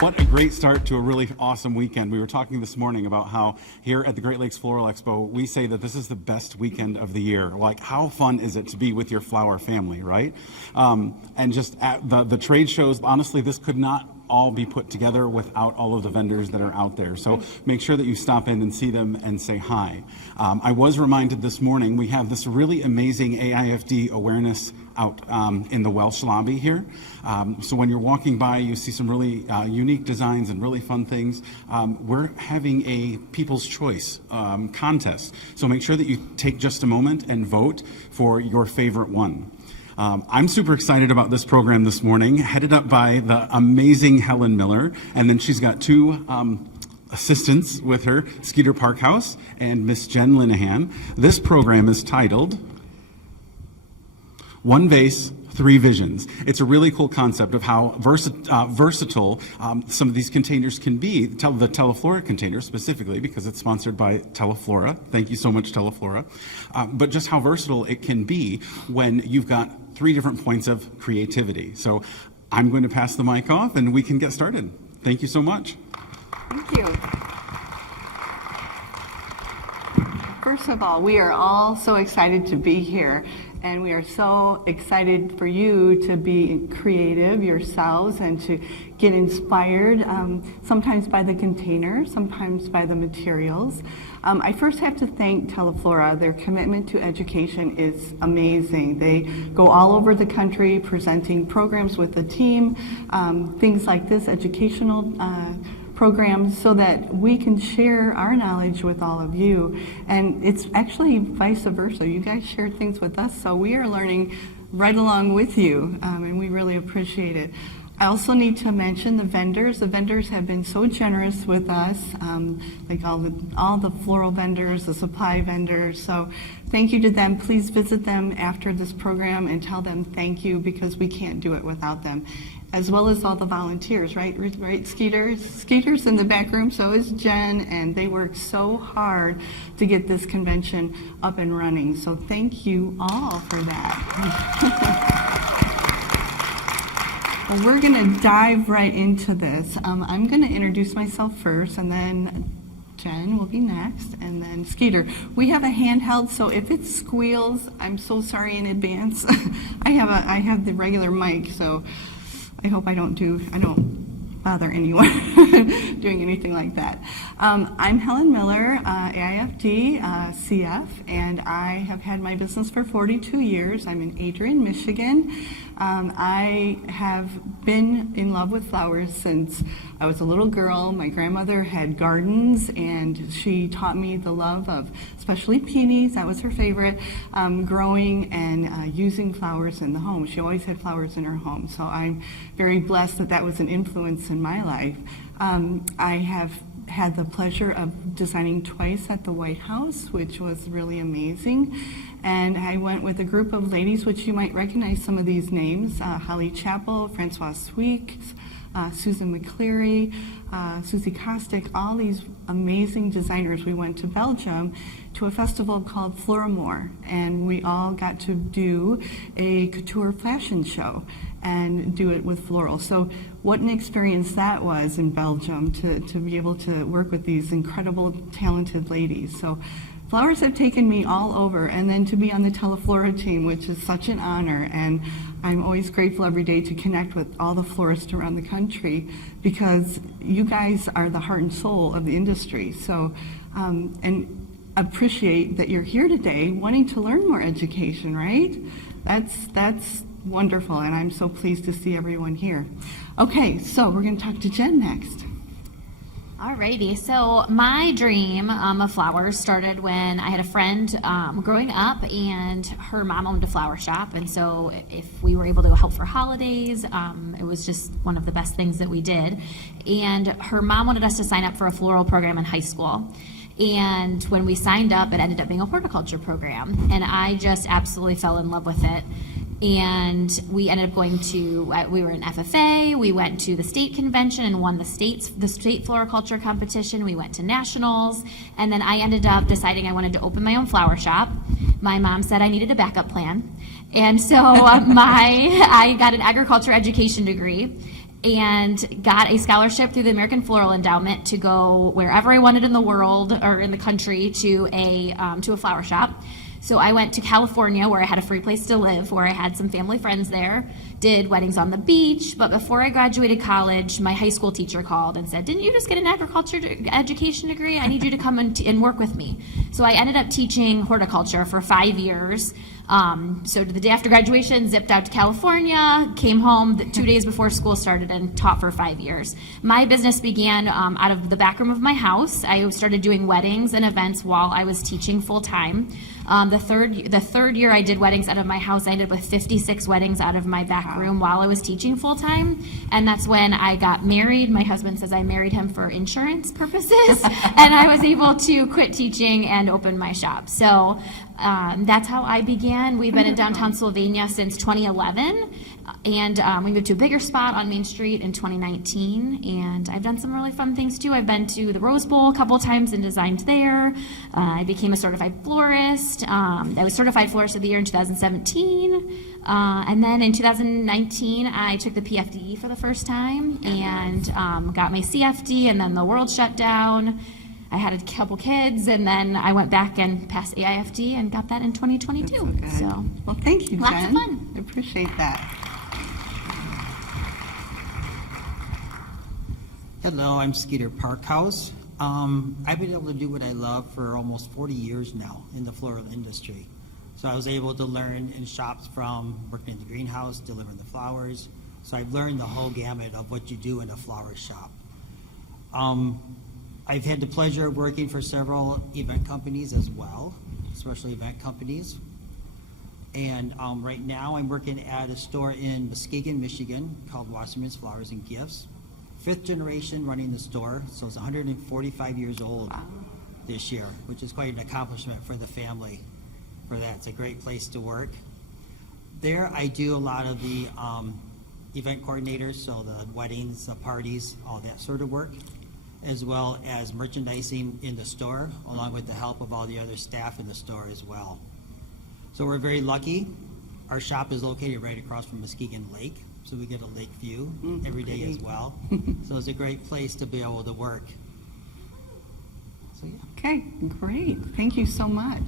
What a great start to a really awesome weekend. We were talking this morning about how here at the Great Lakes Floral Expo, we say that this is the best weekend of the year. Like, how fun is it to be with your flower family, right? And just at the trade shows, honestly, this could not all be put together without all of the vendors that are out there. So make sure that you stop in and see them and say hi. I was reminded this morning, we have this really amazing AIFD awareness out in the Welsh lobby here. So when you're walking by, you see some really unique designs and really fun things. We're having a People's Choice contest. So make sure that you take just a moment and vote for your favorite one. I'm super excited about this program this morning, headed up by the amazing Helen Miller, and then she's got two assistants with her, Skeeter Parkhouse and Miss Jen Linehan. This program is titled One Vase, Three Visions. It's a really cool concept of how versatile some of these containers can be. The Teleflora container specifically, because it's sponsored by Teleflora. Thank you so much, Teleflora. But just how versatile it can be when you've got three different points of creativity. So I'm going to pass the mic off and we can get started. Thank you so much. Thank you. First of all, we are all so excited to be here. And we are so excited for you to be creative yourselves and to get inspired, sometimes by the container, sometimes by the materials. I first have to thank Teleflora. Their commitment to education is amazing. They go all over the country presenting programs with the team, things like this, educational programs, so that we can share our knowledge with all of you. And it's actually vice versa. You guys share things with us, so we are learning right along with you, and we really appreciate it. I also need to mention the vendors. The vendors have been so generous with us, like all the floral vendors, the supply vendors. So thank you to them. Please visit them after this program and tell them thank you, because we can't do it without them. As well as all the volunteers, right, Skeeters? Skeeters in the back room, so is Jen, and they work so hard to get this convention up and running. So thank you all for that. Well, we're gonna dive right into this. I'm gonna introduce myself first, and then Jen will be next, and then Skeeter. We have a handheld, so if it squeals, I'm so sorry in advance. I have the regular mic, so I hope I don't bother anyone doing anything like that. I'm Helen Miller, AIFD, CF, and I have had my business for 42 years. I'm in Adrian, Michigan. I have been in love with flowers since I was a little girl. My grandmother had gardens, and she taught me the love of, especially peonies, that was her favorite, growing and using flowers in the home. She always had flowers in her home, so I'm very blessed that that was an influence in my life. I have had the pleasure of designing twice at the White House, which was really amazing. And I went with a group of ladies, which you might recognize some of these names, Holly Chappell, Francoise Weeks, Susan McCleary, Susie Kostick, all these amazing designers. We went to Belgium to a festival called Floral, and we all got to do a couture fashion show and do it with floral. So what an experience that was in Belgium to be able to work with these incredible, talented ladies. So flowers have taken me all over, and then to be on the Teleflora team, which is such an honor, and I'm always grateful every day to connect with all the florists around the country, because you guys are the heart and soul of the industry. So, and appreciate that you're here today wanting to learn more education, right? That's wonderful, and I'm so pleased to see everyone here. Okay, so we're going to talk to Jen next. Alrighty, so my dream of flowers started when I had a friend growing up, and her mom owned a flower shop, and so if we were able to go help for holidays, it was just one of the best things that we did. And her mom wanted us to sign up for a floral program in high school. And when we signed up, it ended up being a horticulture program, and I just absolutely fell in love with it. And we ended up going to, we were in FFA, we went to the state convention and won the state floriculture competition, we went to nationals, and then I ended up deciding I wanted to open my own flower shop. My mom said I needed a backup plan, and so I got an agriculture education degree. and got a scholarship through the American Floral Endowment to go wherever I wanted in the world or in the country to a flower shop. So I went to California, where I had a free place to live, where I had some family friends there, did weddings on the beach. But before I graduated college, my high school teacher called and said, "Didn't you just get an agriculture education degree? I need you to come and work with me." So I ended up teaching horticulture for 5 years. So the day after graduation, zipped out to California, came home 2 days before school started, and taught for 5 years. My business began out of the back room of my house. I started doing weddings and events while I was teaching full time. The third year I did weddings out of my house, I ended up with 56 weddings out of my back room while I was teaching full time. And that's when I got married. My husband says I married him for insurance purposes. And I was able to quit teaching and open my shop. So that's how I began. We've been in downtown Sylvania since 2011. And we moved to a bigger spot on Main Street in 2019. And I've done some really fun things too. I've been to the Rose Bowl a couple times and designed there. I became a certified florist. I was certified florist of the year in 2017. And then in 2019, I took the PFDE for the first time and got my CFD, and then the world shut down. I had a couple kids, and then I went back and passed AIFD and got that in 2022. That's so good. Well, thank you, Jen. Lots of fun. I appreciate that. Hello, I'm Skeeter Parkhouse. I've been able to do what I love for almost 40 years now in the floral industry. So I was able to learn in shops from working in the greenhouse, delivering the flowers. So I've learned the whole gamut of what you do in a flower shop. I've had the pleasure of working for several event companies as well, especially event companies. And right now I'm working at a store in Muskegon, Michigan called Wasserman's Flowers and Gifts. 5th generation running the store, so it's 145 years old this year, which is quite an accomplishment for the family for that. It's a great place to work. There I do a lot of the event coordinators, so the weddings, the parties, all that sort of work, as well as merchandising in the store, along with the help of all the other staff in the store as well. So we're very lucky. Our shop is located right across from Muskegon Lake, so we get a lake view every day as well. So it's a great place to be able to work. So yeah. Okay, great. Thank you so much.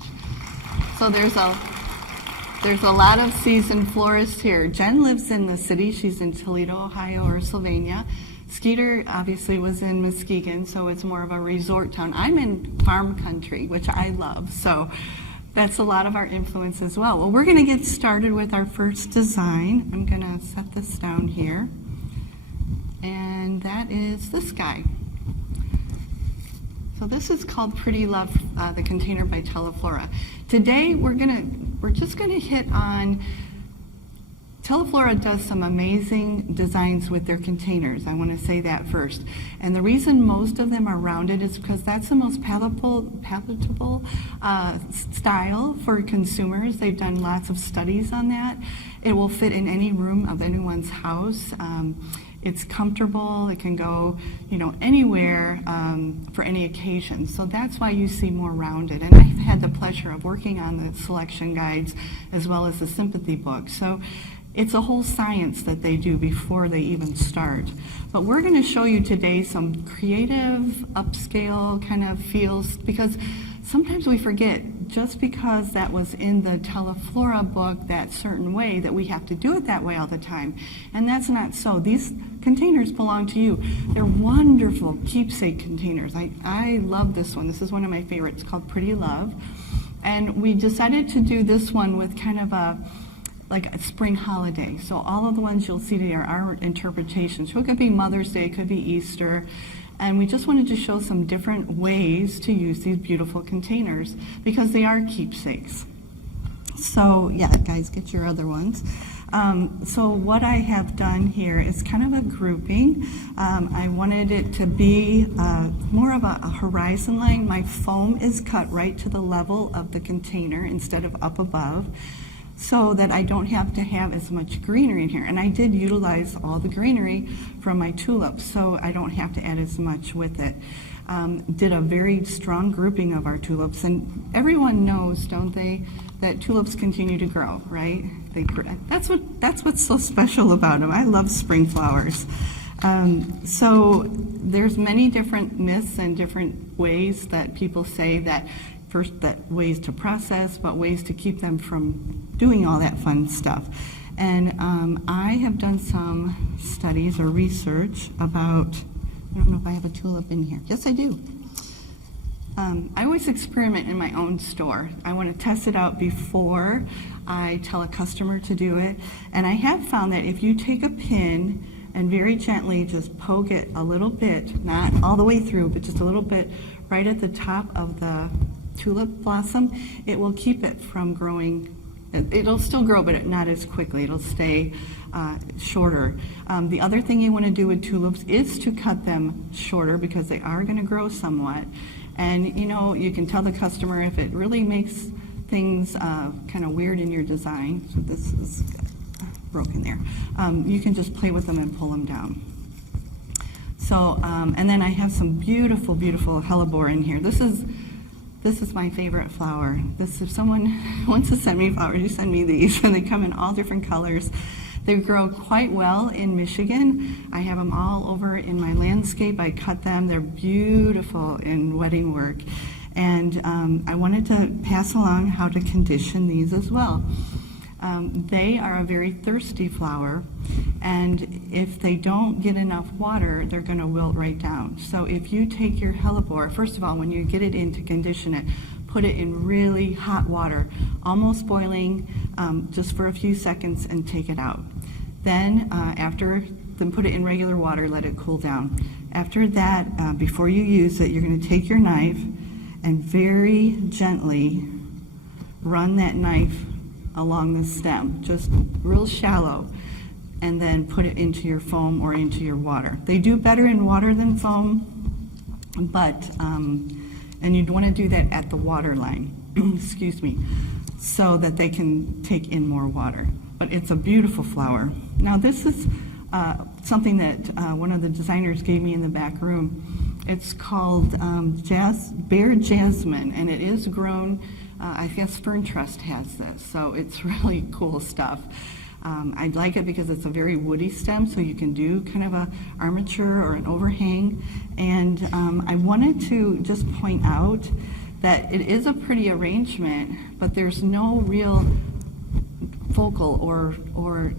So there's a lot of seasoned florists here. Jen lives in the city. She's in Toledo, Ohio, or Sylvania. Skeeter obviously was in Muskegon, so it's more of a resort town. I'm in farm country, which I love. So that's a lot of our influence as well. Well, we're going to get started with our first design. I'm going to set this down here. And that is this guy. So this is called Pretty Love, the container by Teleflora. Today we're just going to hit on, Teleflora does some amazing designs with their containers. I want to say that first. And the reason most of them are rounded is because that's the most palatable style for consumers. They've done lots of studies on that. It will fit in any room of anyone's house. It's comfortable. It can go, anywhere for any occasion. So that's why you see more rounded. And I've had the pleasure of working on the selection guides as well as the sympathy book. So it's a whole science that they do before they even start. But we're going to show you today some creative, upscale kind of feels, because sometimes we forget, just because that was in the Teleflora book that certain way, that we have to do it that way all the time. And that's not so. These containers belong to you. They're wonderful keepsake containers. I love this one. This is one of my favorites, called Pretty Love. And we decided to do this one with kind of a spring holiday. So all of the ones you'll see today are our interpretations. So it could be Mother's Day, it could be Easter. And we just wanted to show some different ways to use these beautiful containers because they are keepsakes. So yeah, guys, get your other ones. So what I have done here is kind of a grouping. I wanted it to be more of a horizon line. My foam is cut right to the level of the container instead of up above, so that I don't have to have as much greenery in here. And I did utilize all the greenery from my tulips, so I don't have to add as much with it. Did a very strong grouping of our tulips, and everyone knows, don't they, that tulips continue to grow, right? That's what's so special about them. I love spring flowers. So there's many different myths and different ways that people say that first that ways to process, but ways to keep them from doing all that fun stuff. And I have done some studies or research about, I don't know if I have a tulip in here. Yes, I do. I always experiment in my own store. I want to test it out before I tell a customer to do it. And I have found that if you take a pin and very gently just poke it a little bit, not all the way through, but just a little bit right at the top of the tulip blossom, it will keep it from growing. It'll still grow, but not as quickly. It'll stay shorter. The other thing you want to do with tulips is to cut them shorter because they are going to grow somewhat. And you can tell the customer if it really makes things kind of weird in your design. So this is broken there. You can just play with them and pull them down. So, and then I have some beautiful, beautiful hellebore in here. This is my favorite flower. If someone wants to send me flowers, you send me these, and they come in all different colors. They grow quite well in Michigan. I have them all over in my landscape. I cut them. They're beautiful in wedding work. And I wanted to pass along how to condition these as well. They are a very thirsty flower, and if they don't get enough water, they're going to wilt right down. So if you take your hellebore, first of all, when you get it in to condition it, put it in really hot water, almost boiling, just for a few seconds, and take it out. Then then put it in regular water, let it cool down. After that, before you use it, you're going to take your knife and very gently run that knife along the stem, just real shallow, and then put it into your foam or into your water. They do better in water than foam, but and you'd want to do that at the water line, excuse me, so that they can take in more water. But it's a beautiful flower. Now this is something that one of the designers gave me in the back room. It's called Bear Jasmine, and it is grown, I guess Fern Trust has this, so it's really cool stuff. I like it because it's a very woody stem, so you can do kind of a armature or an overhang. And I wanted to just point out that it is a pretty arrangement, but there's no real focal or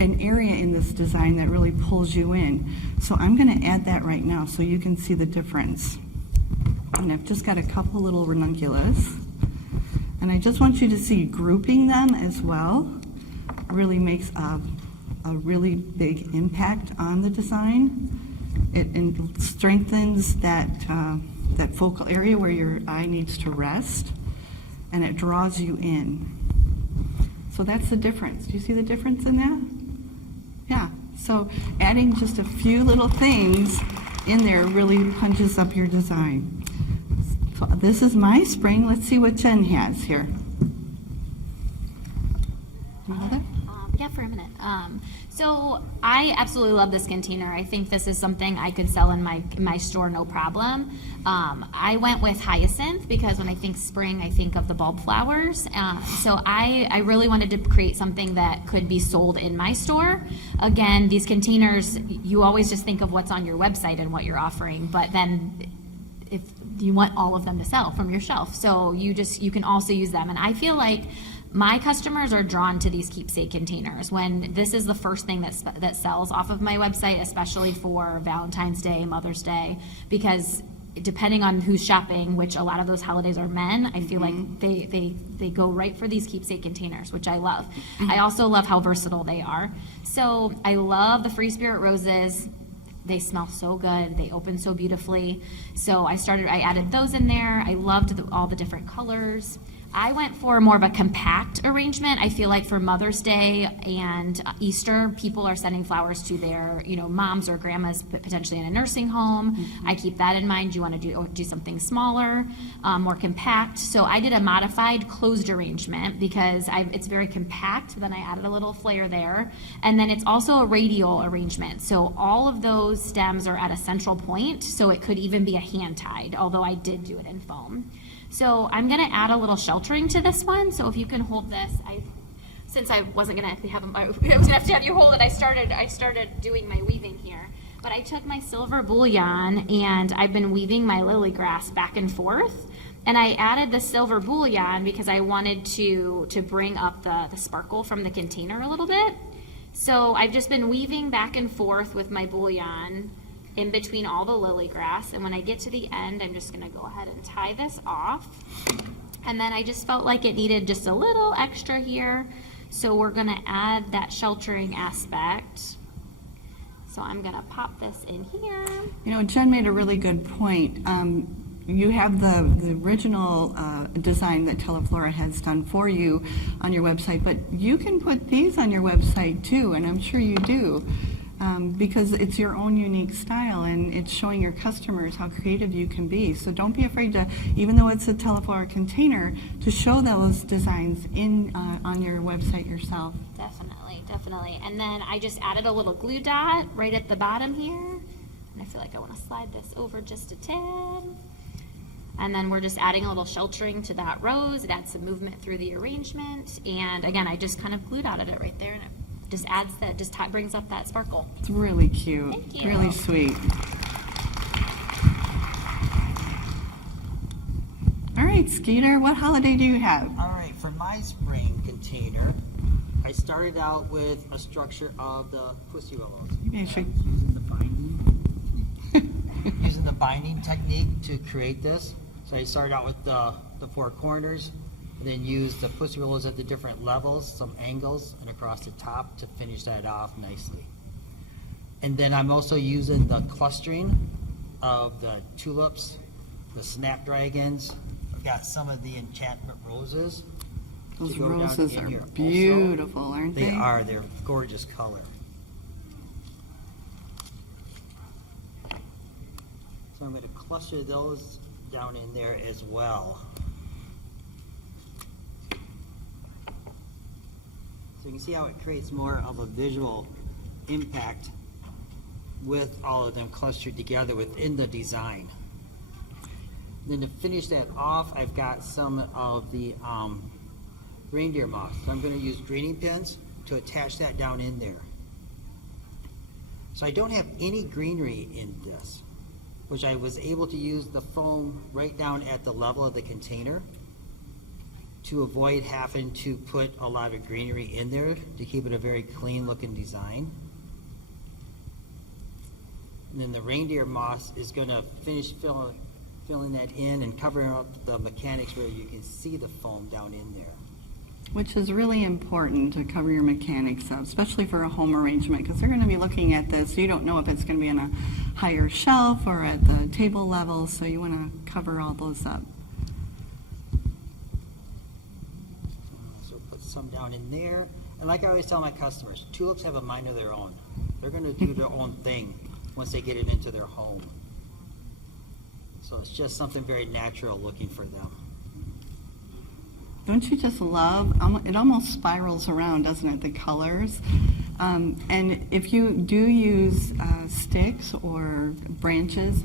an area in this design that really pulls you in. So I'm going to add that right now so you can see the difference. And I've just got a couple little ranunculus. And I just want you to see grouping them as well really makes a really big impact on the design. It strengthens that focal area where your eye needs to rest, and it draws you in. So that's the difference. Do you see the difference in that? Yeah. So adding just a few little things in there really punches up your design. So this is my spring. Let's see what Jen has here. Do you know that? Yeah, for a minute. So I absolutely love this container. I think this is something I could sell in my store, no problem. I went with hyacinth because when I think spring, I think of the bulb flowers. So I really wanted to create something that could be sold in my store. Again, these containers, you always just think of what's on your website and what you're offering, but then if you want all of them to sell from your shelf, so you can also use them. And I feel like my customers are drawn to these keepsake containers when this is the first thing that sells off of my website, especially for Valentine's Day, Mother's Day, because depending on who's shopping, which a lot of those holidays are men, I feel like they go right for these keepsake containers, which I love. I also love how versatile they are. So I love the Free Spirit roses. They smell so good. They open so beautifully. So I added those in there. I loved all the different colors. I went for more of a compact arrangement. I feel like for Mother's Day and Easter, people are sending flowers to their, moms or grandmas potentially in a nursing home. I keep that in mind. You want to do something smaller, more compact. So I did a modified closed arrangement because it's very compact. Then I added a little flair there. And then it's also a radial arrangement. So all of those stems are at a central point. So it could even be a hand tied, although I did do it in foam. So I'm going to add a little sheltering to this one. So if you can hold this, since I wasn't going to have I was going to have to have you hold it. I started doing my weaving here. but I took my silver bullion and I've been weaving my lily grass back and forth. And I added the silver bullion because I wanted to bring up the sparkle from the container a little bit. So I've just been weaving back and forth with my bullion in between all the lily grass. And when I get to the end, I'm just gonna go ahead and tie this off. And then I just felt like it needed just a little extra here. So we're gonna add that sheltering aspect. So I'm gonna pop this in here. You know, Jen made a really good point. You have the original design that Teleflora has done for you on your website, but you can put these on your website too, and I'm sure you do, because it's your own unique style and it's showing your customers how creative you can be. So don't be afraid to, even though it's a Teleflora container, to show those designs in on your website yourself. Definitely, definitely. And then I just added a little glue dot right at the bottom here. And I feel like I want to slide this over just a tad. And then we're just adding a little sheltering to that rose. It adds some movement through the arrangement. And again, I just kind of glue dotted it right there, and it just adds that, just brings up that sparkle. It's really cute. Thank you. Really sweet. All right, Skeeter, what holiday do you have? All right, for my spring container, I started out with a structure of the pussy willows. Yeah, sure. Using the binding technique to create this. So I started out with the four corners, and then used the pussy willows at the different levels, some angles, and across the top to finish that off nicely. And then I'm also using the clustering of the tulips, the snapdragons. I've got some of the enchantment roses. Those to go down roses in are here also. beautiful, aren't they? They are. They're gorgeous color. So I'm going to cluster those down in there as well. So you can see how it creates more of a visual impact with all of them clustered together within the design. Then to finish that off, I've got some of the reindeer moss. So I'm going to use greening pins to attach that down in there. So I don't have any greenery in this, which I was able to use the foam right down at the level of the container to avoid having to put a lot of greenery in there to keep it a very clean looking design. And then the reindeer moss is going to finish filling that in and covering up the mechanics where you can see the foam down in there. Which is really important to cover your mechanics up, especially for a home arrangement, because they're going to be looking at this. You don't know if it's going to be on a higher shelf or at the table level, so you want to cover all those up. So put some down in there. And like I always tell my customers, tulips have a mind of their own. They're going to do their own thing once they get it into their home. So it's just something very natural looking for them. Don't you just love, it almost spirals around, doesn't it, the colors? And if you do use sticks or branches,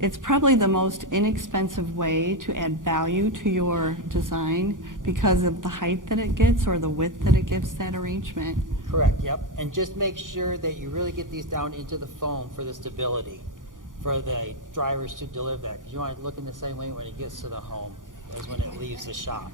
it's probably the most inexpensive way to add value to your design because of the height that it gets or the width that it gives that arrangement. Correct, yep. And just make sure that you really get these down into the foam for the stability, for the drivers to deliver that. Because you want it looking the same way when it gets to the home as when it leaves the shop.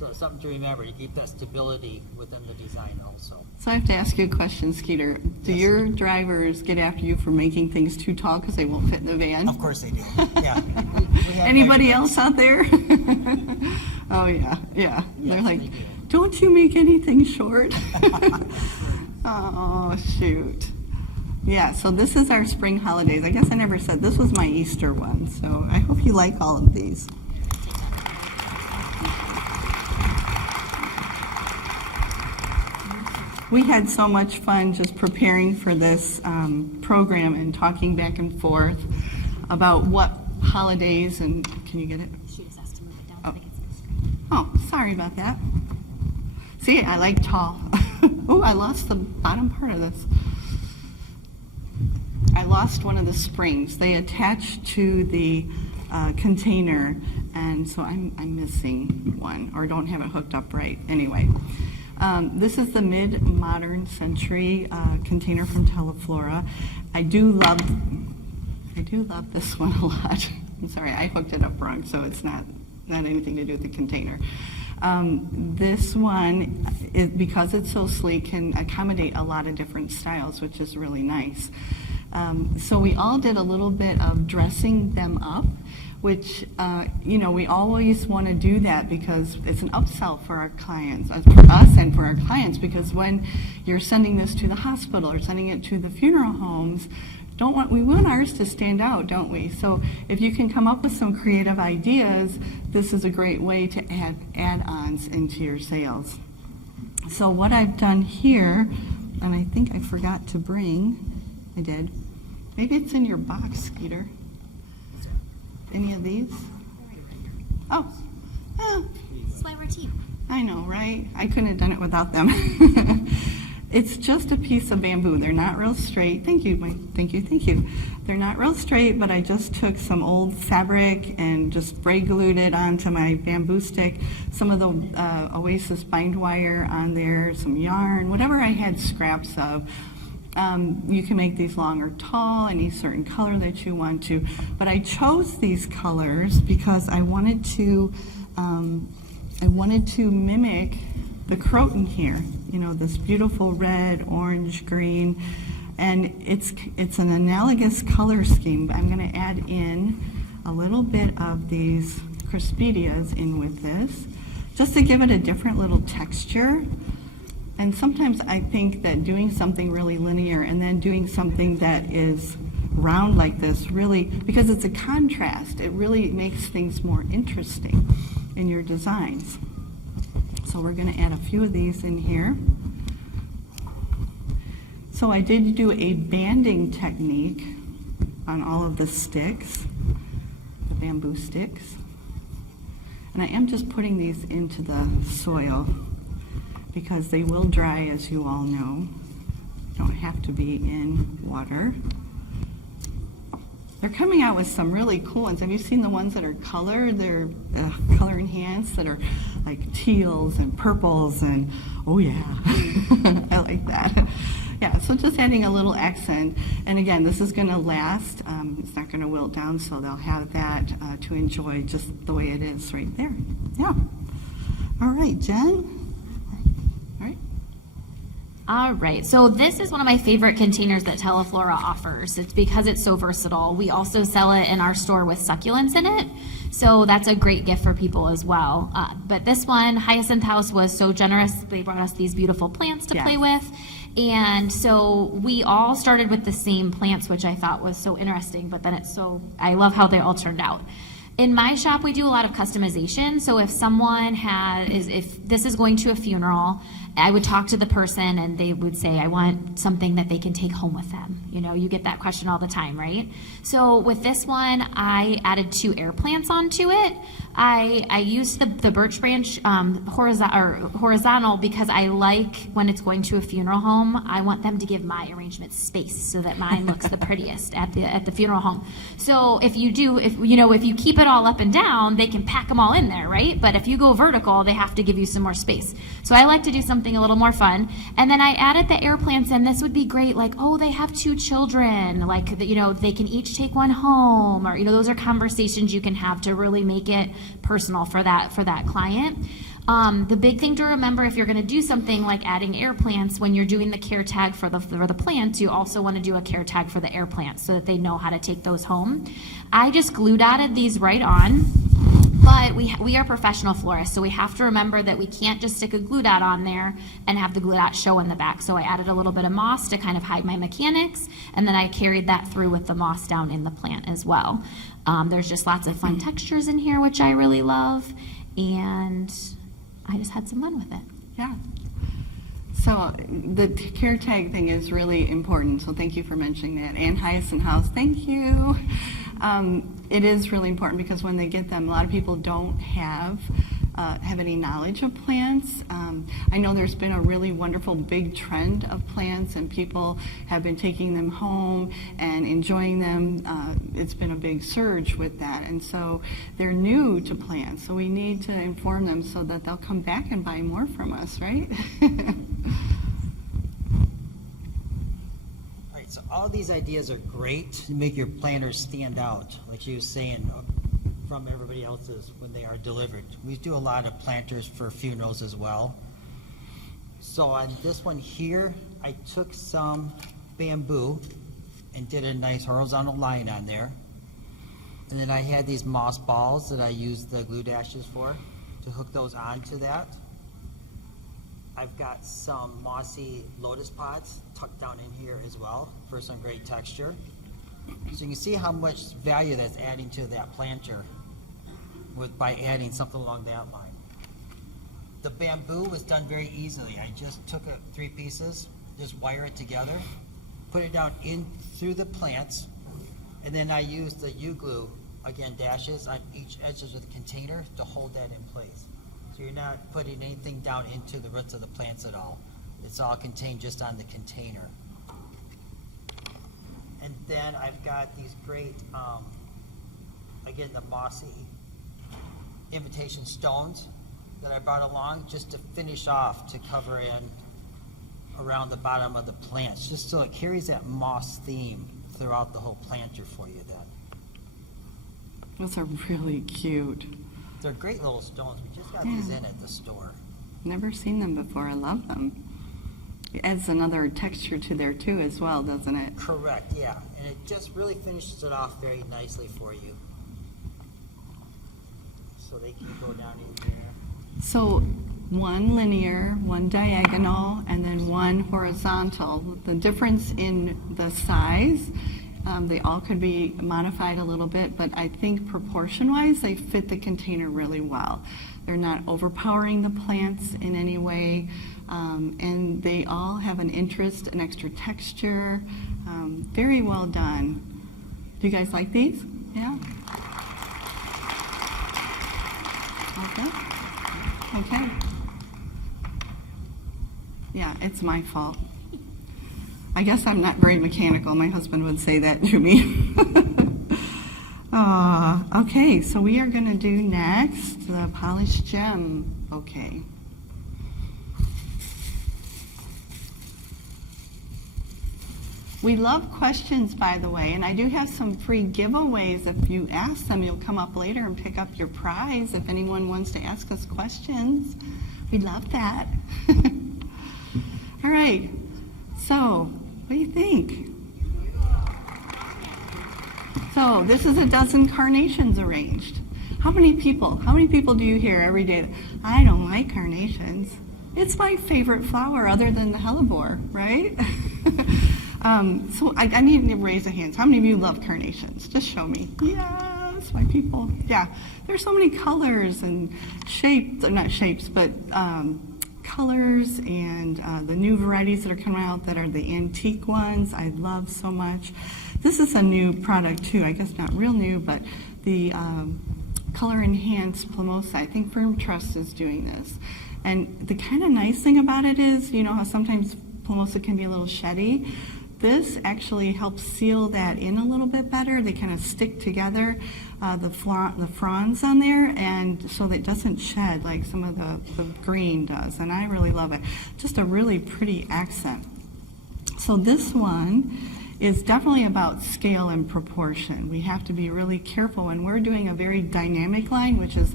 So it's something to remember, to keep that stability within the design also. So I have to ask you a question, Skeeter. Do your drivers get after you for making things too tall because they won't fit in the van? Of course they do, yeah. We have Anybody measurements. else out there? Oh, yeah, yeah. They're Yes, like, they do. don't you make anything short? Oh, shoot. Yeah, so this is our spring holidays. I guess I never said this was my Easter one, so I hope you like all of these. We had so much fun just preparing for this program and talking back and forth about what holidays and, can you get it? She just has to move it down so they can see the screen. Oh, sorry about that. See, I like tall. Oh, I lost the bottom part of this. I lost one of the springs. They attach to the container, and so I'm missing one, or don't have it hooked up right. Anyway, This is the mid-modern century container from Teleflora. I do love this one a lot. I'm sorry, I hooked it up wrong, so it's not anything to do with the container. This one, because it's so sleek, can accommodate a lot of different styles, which is really nice. So we all did a little bit of dressing them up, which, we always want to do that because it's an upsell for our clients, for us and for our clients, because when you're sending this to the hospital or sending it to the funeral homes, we want ours to stand out, don't we? So if you can come up with some creative ideas, this is a great way to add add-ons into your sales. So what I've done here, and I think I forgot to bring, I did. Maybe it's in your box, Skeeter. Any of these? Oh, That's why we're a team. I know, right? I couldn't have done it without them. It's just a piece of bamboo. They're not real straight. Thank you, Mike. Thank you. They're not real straight, but I just took some old fabric and just spray glued it onto my bamboo stick. Some of the Oasis bind wire on there, some yarn, whatever I had scraps of. You can make these long or tall, any certain color that you want to. But I chose these colors because I wanted to mimic the croton here. This beautiful red, orange, green, and it's an analogous color scheme. But I'm going to add in a little bit of these crispedias in with this, just to give it a different little texture. And sometimes I think that doing something really linear and then doing something that is round like this really, because it's a contrast, it really makes things more interesting in your designs. So we're going to add a few of these in here. So I did do a banding technique on all of the sticks, the bamboo sticks. And I am just putting these into the soil because they will dry, as you all know. Don't have to be in water. They're coming out with some really cool ones. Have you seen the ones that are colored? They're color enhanced, that are like teals and purples, and oh yeah, I like that. Yeah, so just adding a little accent. And again, this is going to last. It's not going to wilt down, so they'll have that to enjoy just the way it is right there. Yeah. All right, Jen. All right, so this is one of my favorite containers that Teleflora offers. It's because it's so versatile. We also sell it in our store with succulents in it, so that's a great gift for people as well. But this one, Hyacinth House was so generous. They brought us these beautiful plants to play with. And so we all started with the same plants, which I thought was so interesting, but then I love how they all turned out. In my shop, we do a lot of customization. So if someone if this is going to a funeral, I would talk to the person and they would say, I want something that they can take home with them. You get that question all the time, right? So with this one, I added 2 air plants onto it. I used the birch branch horizontal because I like when it's going to a funeral home, I want them to give my arrangement space so that mine looks the prettiest at the funeral home. So if you keep it all up and down, they can pack them all in there, right? But if you go vertical, they have to give you some more space. So I like to do something a little more fun. And then I added the air plants in. This would be great, like, oh, they have 2 children, like, they can each take one home, or, those are conversations you can have to really make it personal for that client. The big thing to remember if you're going to do something like adding air plants, when you're doing the care tag for the plants, you also want to do a care tag for the air plants so that they know how to take those home. I just glue dotted these right on, but we are professional florists, so we have to remember that we can't just stick a glue dot on there and have the glue dot show in the back. So I added a little bit of moss to kind of hide my mechanics, and then I carried that through with the moss down in the plant as well. There's just lots of fun textures in here, which I really love, and I just had some fun with it. Yeah. So the care tag thing is really important, so thank you for mentioning that. And Hyacinth House, thank you. It is really important because when they get them, a lot of people don't have have any knowledge of plants. I know there's been a really wonderful big trend of plants, and people have been taking them home and enjoying them. It's been a big surge with that, and so they're new to plants, so we need to inform them so that they'll come back and buy more from us, right? All right, so all these ideas are great to make your planters stand out, like she was saying, from everybody else's when they are delivered. We do a lot of planters for funerals as well. So on this one here, I took some bamboo and did a nice horizontal line on there. And then I had these moss balls that I used the glue dashes for to hook those onto that. I've got some mossy lotus pods tucked down in here as well for some great texture. So you can see how much value that's adding to that planter by adding something along that line. The bamboo was done very easily. I just took 3 pieces, just wire it together, put it down in through the plants, and then I used the U-glue, again, dashes on each edges of the container to hold that in place. So you're not putting anything down into the roots of the plants at all. It's all contained just on the container. And then I've got these great, again, the mossy invitation stones that I brought along just to finish off, to cover in around the bottom of the plants, just so it carries that moss theme throughout the whole planter for you then. Those are really cute. They're great little stones. We just got these in at the store. Never seen them before. I love them. It adds another texture to there too as well, doesn't it? Correct, yeah. And it just really finishes it off very nicely for you. So they can go down in here. So one linear, one diagonal, and then one horizontal. The difference in the size, they all could be modified a little bit, but I think proportion-wise, they fit the container really well. They're not overpowering the plants in any way, and they all have an interest, an extra texture. Very well done. Do you guys like these? Yeah? Okay. Okay. Yeah, it's my fault. I guess I'm not very mechanical. My husband would say that to me. Okay, so we are going to do next the polished gem bouquet. We love questions, by the way, and I do have some free giveaways. If you ask them, you'll come up later and pick up your prize if anyone wants to ask us questions. We love that. All right, so what do you think? So this is a dozen carnations arranged. How many people do you hear every day? I don't like carnations. It's my favorite flower other than the hellebore, right? So I need to raise a hand. How many of you love carnations? Just show me. Yes, my people. Yeah, there's so many colors and shapes, not shapes, but colors and the new varieties that are coming out that are the antique ones. I love so much. This is a new product too. I guess not real new, but the Color Enhanced Plumosa. I think Firm Trust is doing this. And the kind of nice thing about it is, you know how sometimes Plumosa can be a little sheddy. This actually helps seal that in a little bit better. They kind of stick together, the fronds on there, and so that it doesn't shed like some of the green does. And I really love it. Just a really pretty accent. So this one is definitely about scale and proportion. We have to be really careful when we're doing a very dynamic line, which is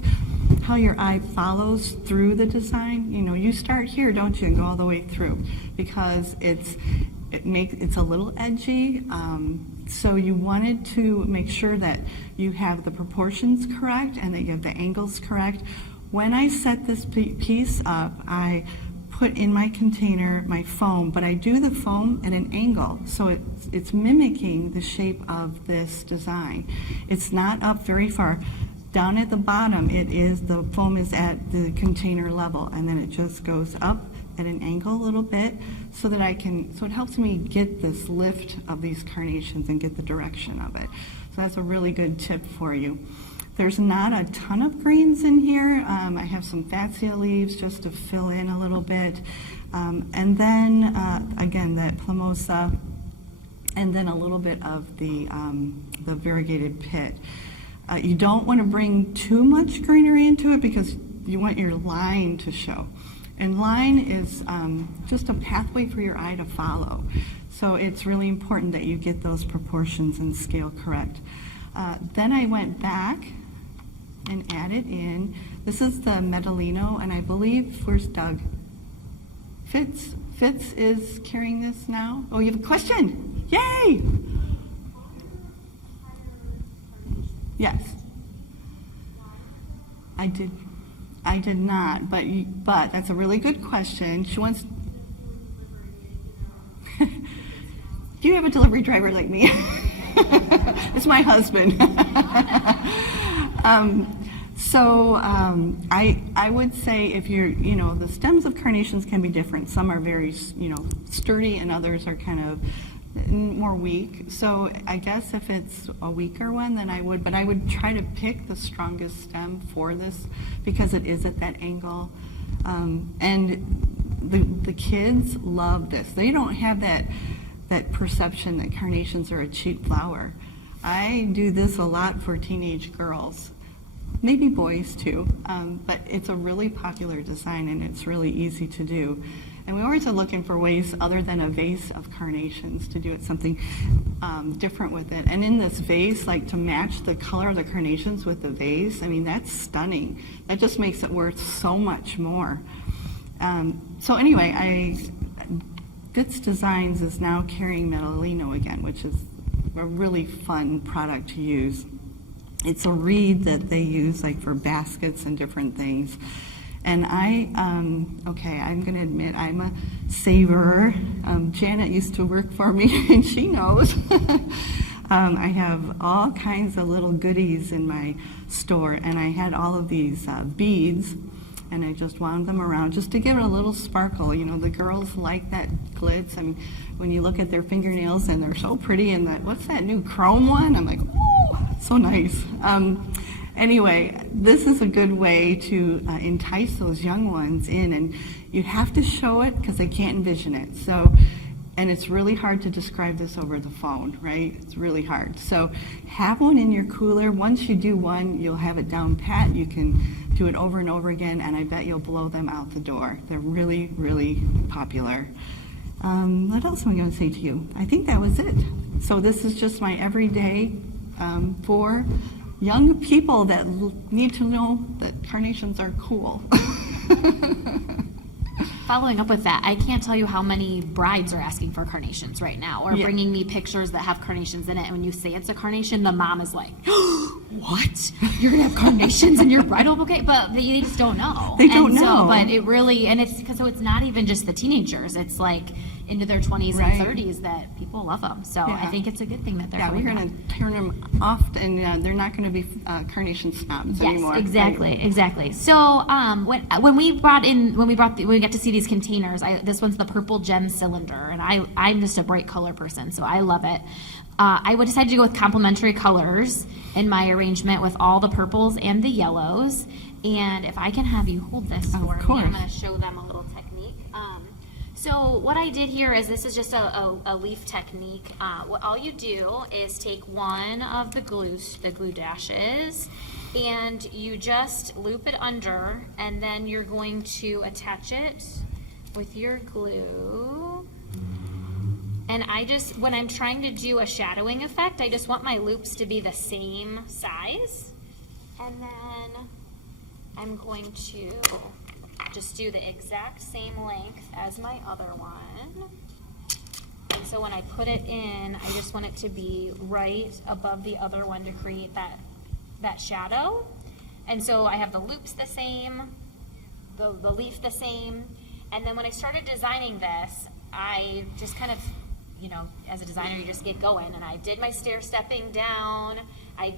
how your eye follows through the design. You know, you start here, don't you, and go all the way through, because it's a little edgy. So you wanted to make sure that you have the proportions correct and that you have the angles correct. When I set this piece up, I put in my container my foam, but I do the foam at an angle, so it's mimicking the shape of this design. It's not up very far. Down at the bottom, the foam is at the container level, and then it just goes up at an angle a little bit, so it helps me get this lift of these carnations and get the direction of it. So that's a really good tip for you. There's not a ton of greens in here. I have some fascia leaves just to fill in a little bit. And then, again, that plumosa, and then a little bit of the variegated pit. You don't want to bring too much greenery into it because you want your line to show. And line is just a pathway for your eye to follow. So it's really important that you get those proportions and scale correct. Then I went back and added in, this is the Medellino, and I believe, where's Doug? Fitz is carrying this now. Oh, you have a question? Yay! Yes. I did not, but that's a really good question. She wants. Do you have a delivery driver like me? It's my husband. I would say if you're, the stems of carnations can be different. Some are very, sturdy, and others are kind of more weak. So I guess if it's a weaker one, then I would try to pick the strongest stem for this because it is at that angle. And the kids love this. They don't have that perception that carnations are a cheap flower. I do this a lot for teenage girls, maybe boys too, but it's a really popular design and it's really easy to do. And we always are looking for ways other than a vase of carnations to do it something different with it. And in this vase, like to match the color of the carnations with the vase, I mean, that's stunning. That just makes it worth so much more. So anyway, Fitz Designs is now carrying Medellino again, which is a really fun product to use. It's a reed that they use like for baskets and different things. And I'm going to admit I'm a saver. Janet used to work for me and she knows. I have all kinds of little goodies in my store, and I had all of these beads, and I just wound them around just to give it a little sparkle. The girls like that glitz. I mean, when you look at their fingernails and they're so pretty, and what's that new chrome one? I'm like, oh, so nice. Anyway, this is a good way to entice those young ones in, and you have to show it because they can't envision it. So, and it's really hard to describe this over the phone, right? It's really hard. So have one in your cooler. Once you do one, you'll have it down pat. You can do it over and over again, and I bet you'll blow them out the door. They're really, really popular. What else am I going to say to you? I think that was it. So this is just my everyday for young people that need to know that carnations are cool. Following up with that, I can't tell you how many brides are asking for carnations right now, or bringing me pictures that have carnations in it. And when you say it's a carnation, the mom is like, "What? You're gonna have carnations in your bridal bouquet?" But they just don't know. They don't know. But it really, and it's because it's not even just the teenagers. It's like into their 20s Right. and 30s that people love them. So I think it's a good thing that they're we're coming going out. to turn them off, and they're not going to be carnation snobs anymore. Yes, exactly, right? exactly. So when we got to see these containers, this one's the purple gem cylinder, and I'm just a bright color person, so I love it. I would decide to go with complementary colors in my arrangement with all the purples and the yellows. And if I can have you hold this for me, I'm going to show them a little technique. So what I did here is this is just a leaf technique. What all you do is take one of the glue dashes, and you just loop it under, and then you're going to attach it with your glue. And when I'm trying to do a shadowing effect, I just want my loops to be the same size. And then I'm going to just do the exact same length as my other one. And so when I put it in, I just want it to be right above the other one to create that shadow. And so I have the loops the same, the leaf the same. And then when I started designing this, I just kind of, as a designer, you just get going. And I did my stair stepping down. I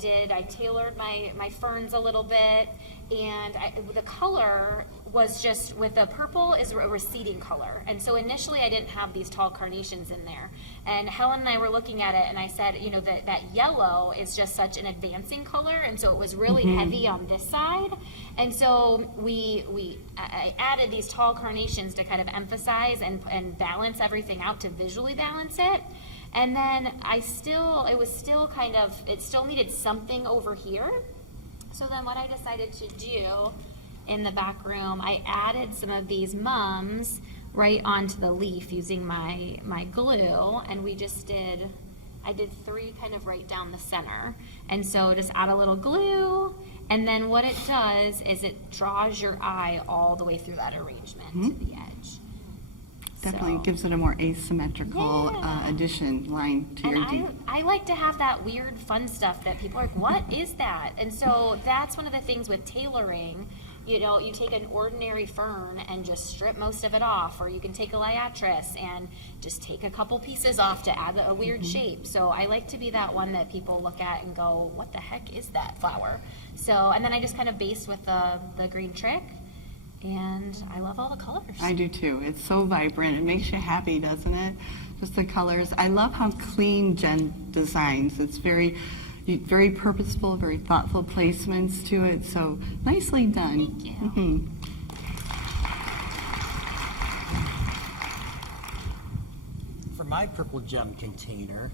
tailored my ferns a little bit. And the color was just with the purple is a receding color. And so initially I didn't have these tall carnations in there. And Helen and I were looking at it and I said, you know, that yellow is just such an advancing color. And so it was really heavy on this side. And so I added these tall carnations to kind of emphasize and balance everything out, to visually balance it. And then it still needed something over here. So then what I decided to do in the back room, I added some of these mums right onto the leaf using my glue, and I did 3 kind of right down the center. And so just add a little glue, and then what it does is it draws your eye all the way through that arrangement to the edge. Definitely So- gives it a more asymmetrical Yeah. addition line to your D. And I like to have that weird fun stuff that people are like, what is that? And so that's one of the things with tailoring. You know, you take an ordinary fern and just strip most of it off, or you can take a liatris and just take a couple pieces off to add a weird shape. So I like to be that one that people look at and go, what the heck is that flower? So, and then I just kind of based with the green trick, and I love all the colors. I do too. It's so vibrant. It makes you happy, doesn't it? Just the colors. I love how clean Jen designs. It's very purposeful, very thoughtful placements to it. So nicely done. Thank you. Mhm. For my purple gem container,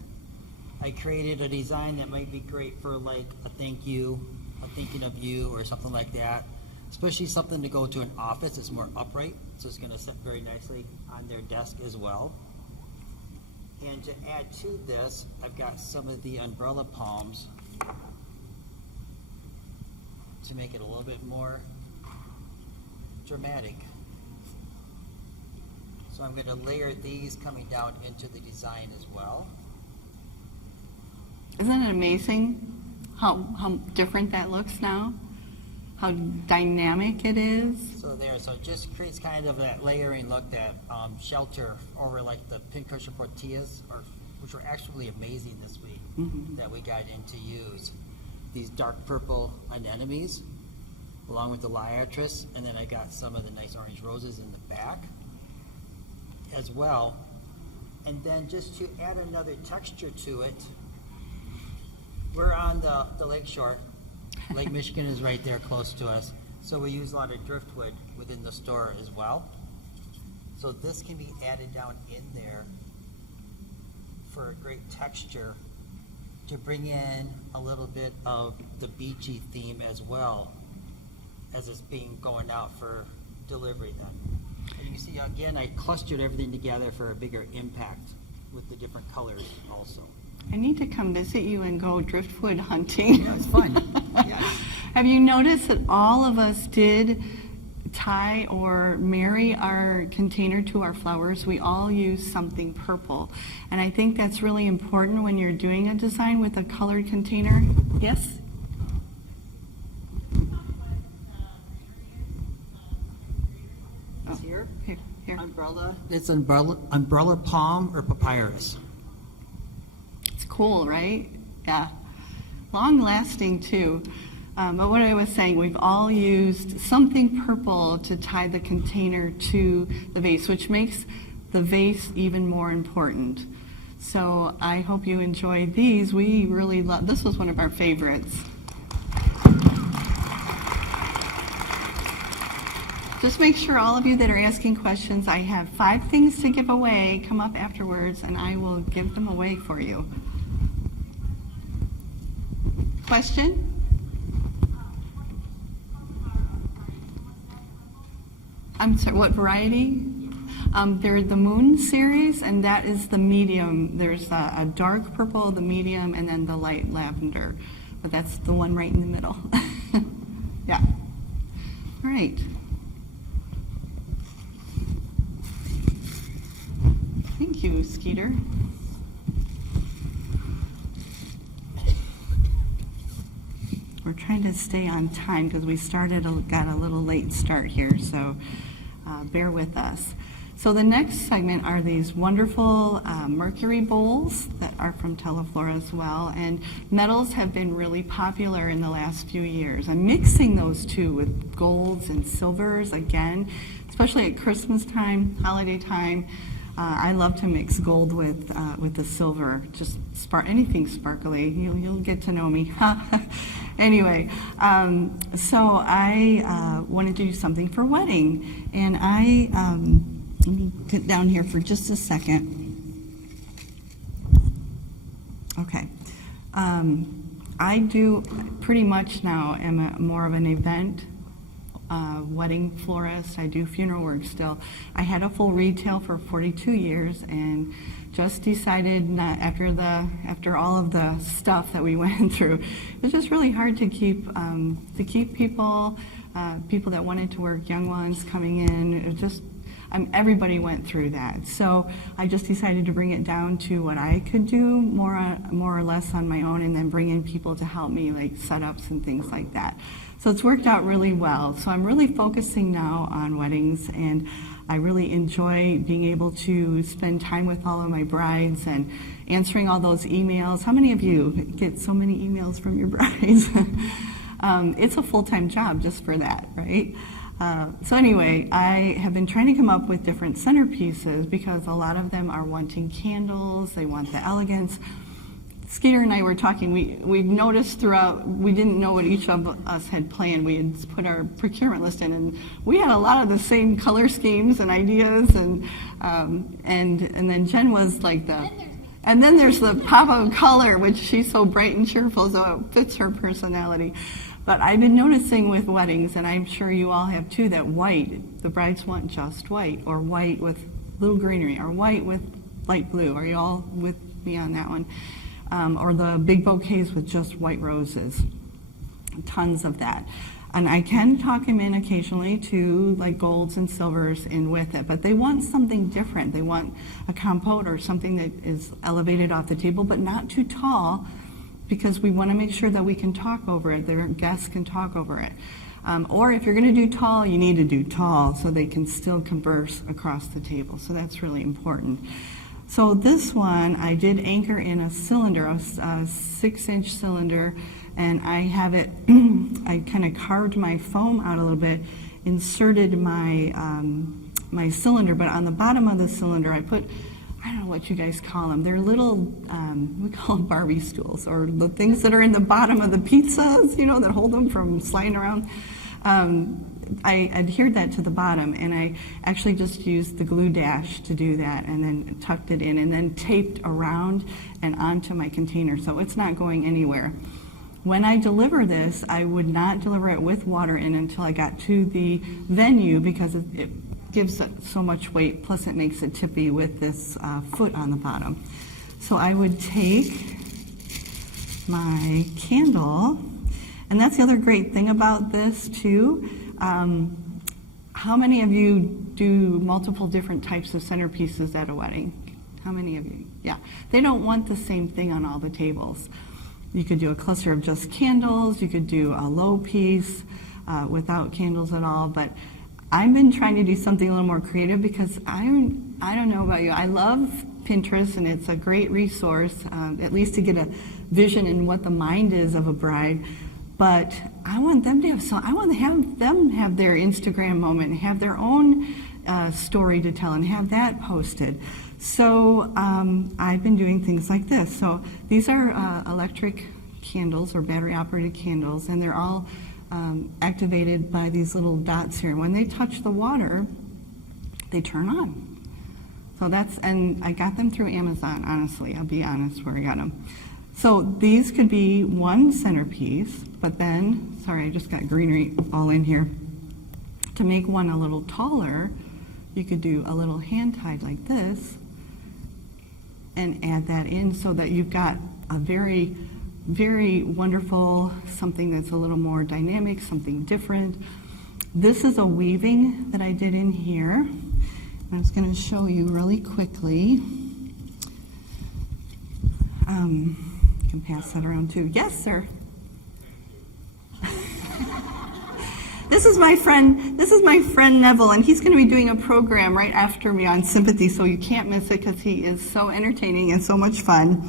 I created a design that might be great for like a thank you, a thinking of you, or something like that. Especially something to go to an office. It's more upright, so it's going to sit very nicely on their desk as well. And to add to this, I've got some of the umbrella palms to make it a little bit more dramatic. So I'm going to layer these coming down into the design as well. Isn't it amazing how different that looks now? How dynamic it is? So it just creates kind of that layering look, that shelter over like the pincushion tortillas, which were actually amazing this week, that we got in to use. These dark purple anemones, along with the liatris, and then I got some of the nice orange roses in the back as well. And then just to add another texture to it, we're on the lake shore. Lake Michigan is right there close to us. So we use a lot of driftwood within the store as well. So this can be added down in there for a great texture to bring in a little bit of the beachy theme as well, as it's being going out for delivery then. And you see, again, I clustered everything together for a bigger impact with the different colors also. I need to come visit you and go driftwood hunting. Yeah, it's fun. Yes. Have you noticed that all of us did tie or marry our container to our flowers? We all use something purple. And I think that's really important when you're doing a design with a colored container. Yes? This here, Here. umbrella. It's umbrella palm or papyrus. It's cool, right? Yeah. Long lasting too. But what I was saying, we've all used something purple to tie the container to the vase, which makes the vase even more important. So I hope you enjoy these. We really love, this was one of our favorites. Just make sure, all of you that are asking questions, I have 5 things to give away. Come up afterwards and I will give them away for you. Question? I'm sorry, what variety? They're the Moon series, and that is the medium. There's a dark purple, the medium, and then the light lavender. But that's the one right in the middle. Yeah. All right. Thank you, Skeeter. We're trying to stay on time because we got a little late start here, so bear with us. So the next segment are these wonderful mercury bowls that are from Teleflora as well, and metals have been really popular in the last few years. I'm mixing those two with golds and silvers again, especially at Christmas time, holiday time. I love to mix gold with the silver, just anything sparkly. You'll get to know me. Anyway, so I wanted to do something for wedding, and let me get down here for just a second. Okay. I do pretty much now am more of an event wedding florist. I do funeral work still. I had a full retail for 42 years and just decided not after all of the stuff that we went through, it's just really hard to keep people that wanted to work, young ones coming in. It just everybody went through that. So I just decided to bring it down to what I could do more or less on my own, and then bring in people to help me, like setups and things like that. So it's worked out really well. So I'm really focusing now on weddings, and I really enjoy being able to spend time with all of my brides and answering all those emails. How many of you get so many emails from your brides? It's a full-time job just for that, right? So anyway, I have been trying to come up with different centerpieces because a lot of them are wanting candles, they want the elegance. Skeeter and I were talking, we noticed throughout, we didn't know what each of us had planned. We had put our procurement list in, and we had a lot of the same color schemes and ideas, and then Jen was like and then there's the pop of color, which she's so bright and cheerful, so it fits her personality. But I've been noticing with weddings, and I'm sure you all have too, that white, the brides want just white, or white with little greenery, or white with light blue. Are you all with me on that one? Or the big bouquets with just white roses. Tons of that. And I can talk them in occasionally to like golds and silvers in with it, but they want something different. They want a compote or something that is elevated off the table, but not too tall, because we want to make sure that we can talk over it, their guests can talk over it. Or if you're going to do tall, you need to do tall so they can still converse across the table. So that's really important. So this one, I did anchor in a cylinder, a 6-inch cylinder, and I have it, I kind of carved my foam out a little bit, inserted my my cylinder, but on the bottom of the cylinder I put, I don't know what you guys call them. They're little, we call them Barbie stools, or the things that are in the bottom of the pizzas, you know, that hold them from sliding around. I adhered that to the bottom, and I actually just used the glue dash to do that, and then tucked it in, and then taped around and onto my container, so it's not going anywhere. When I deliver this, I would not deliver it with water in until I got to the venue, because it gives it so much weight, plus it makes it tippy with this foot on the bottom. So I would take my candle, and that's the other great thing about this too. How many of you do multiple different types of centerpieces at a wedding? How many of you? Yeah, they don't want the same thing on all the tables. You could do a cluster of just candles, you could do a low piece without candles at all, but I've been trying to do something a little more creative, because I don't know about you, I love Pinterest, and it's a great resource, at least to get a vision in what the mind is of a bride. But I want them to have them have their Instagram moment, and have their own story to tell, and have that posted. So I've been doing things like this. So these are electric candles, or battery operated candles, and they're all activated by these little dots here. When they touch the water, they turn on. So and I got them through Amazon, honestly. I'll be honest where I got them. So these could be one centerpiece, but then, sorry, I just got greenery all in here. To make one a little taller, you could do a little hand tied like this and add that in, so that you've got a very, very wonderful, something that's a little more dynamic, something different. This is a weaving that I did in here. I was going to show you really quickly. You can pass that around too. Yes, sir. This is my friend Neville, and he's going to be doing a program right after me on sympathy, so you can't miss it because he is so entertaining and so much fun.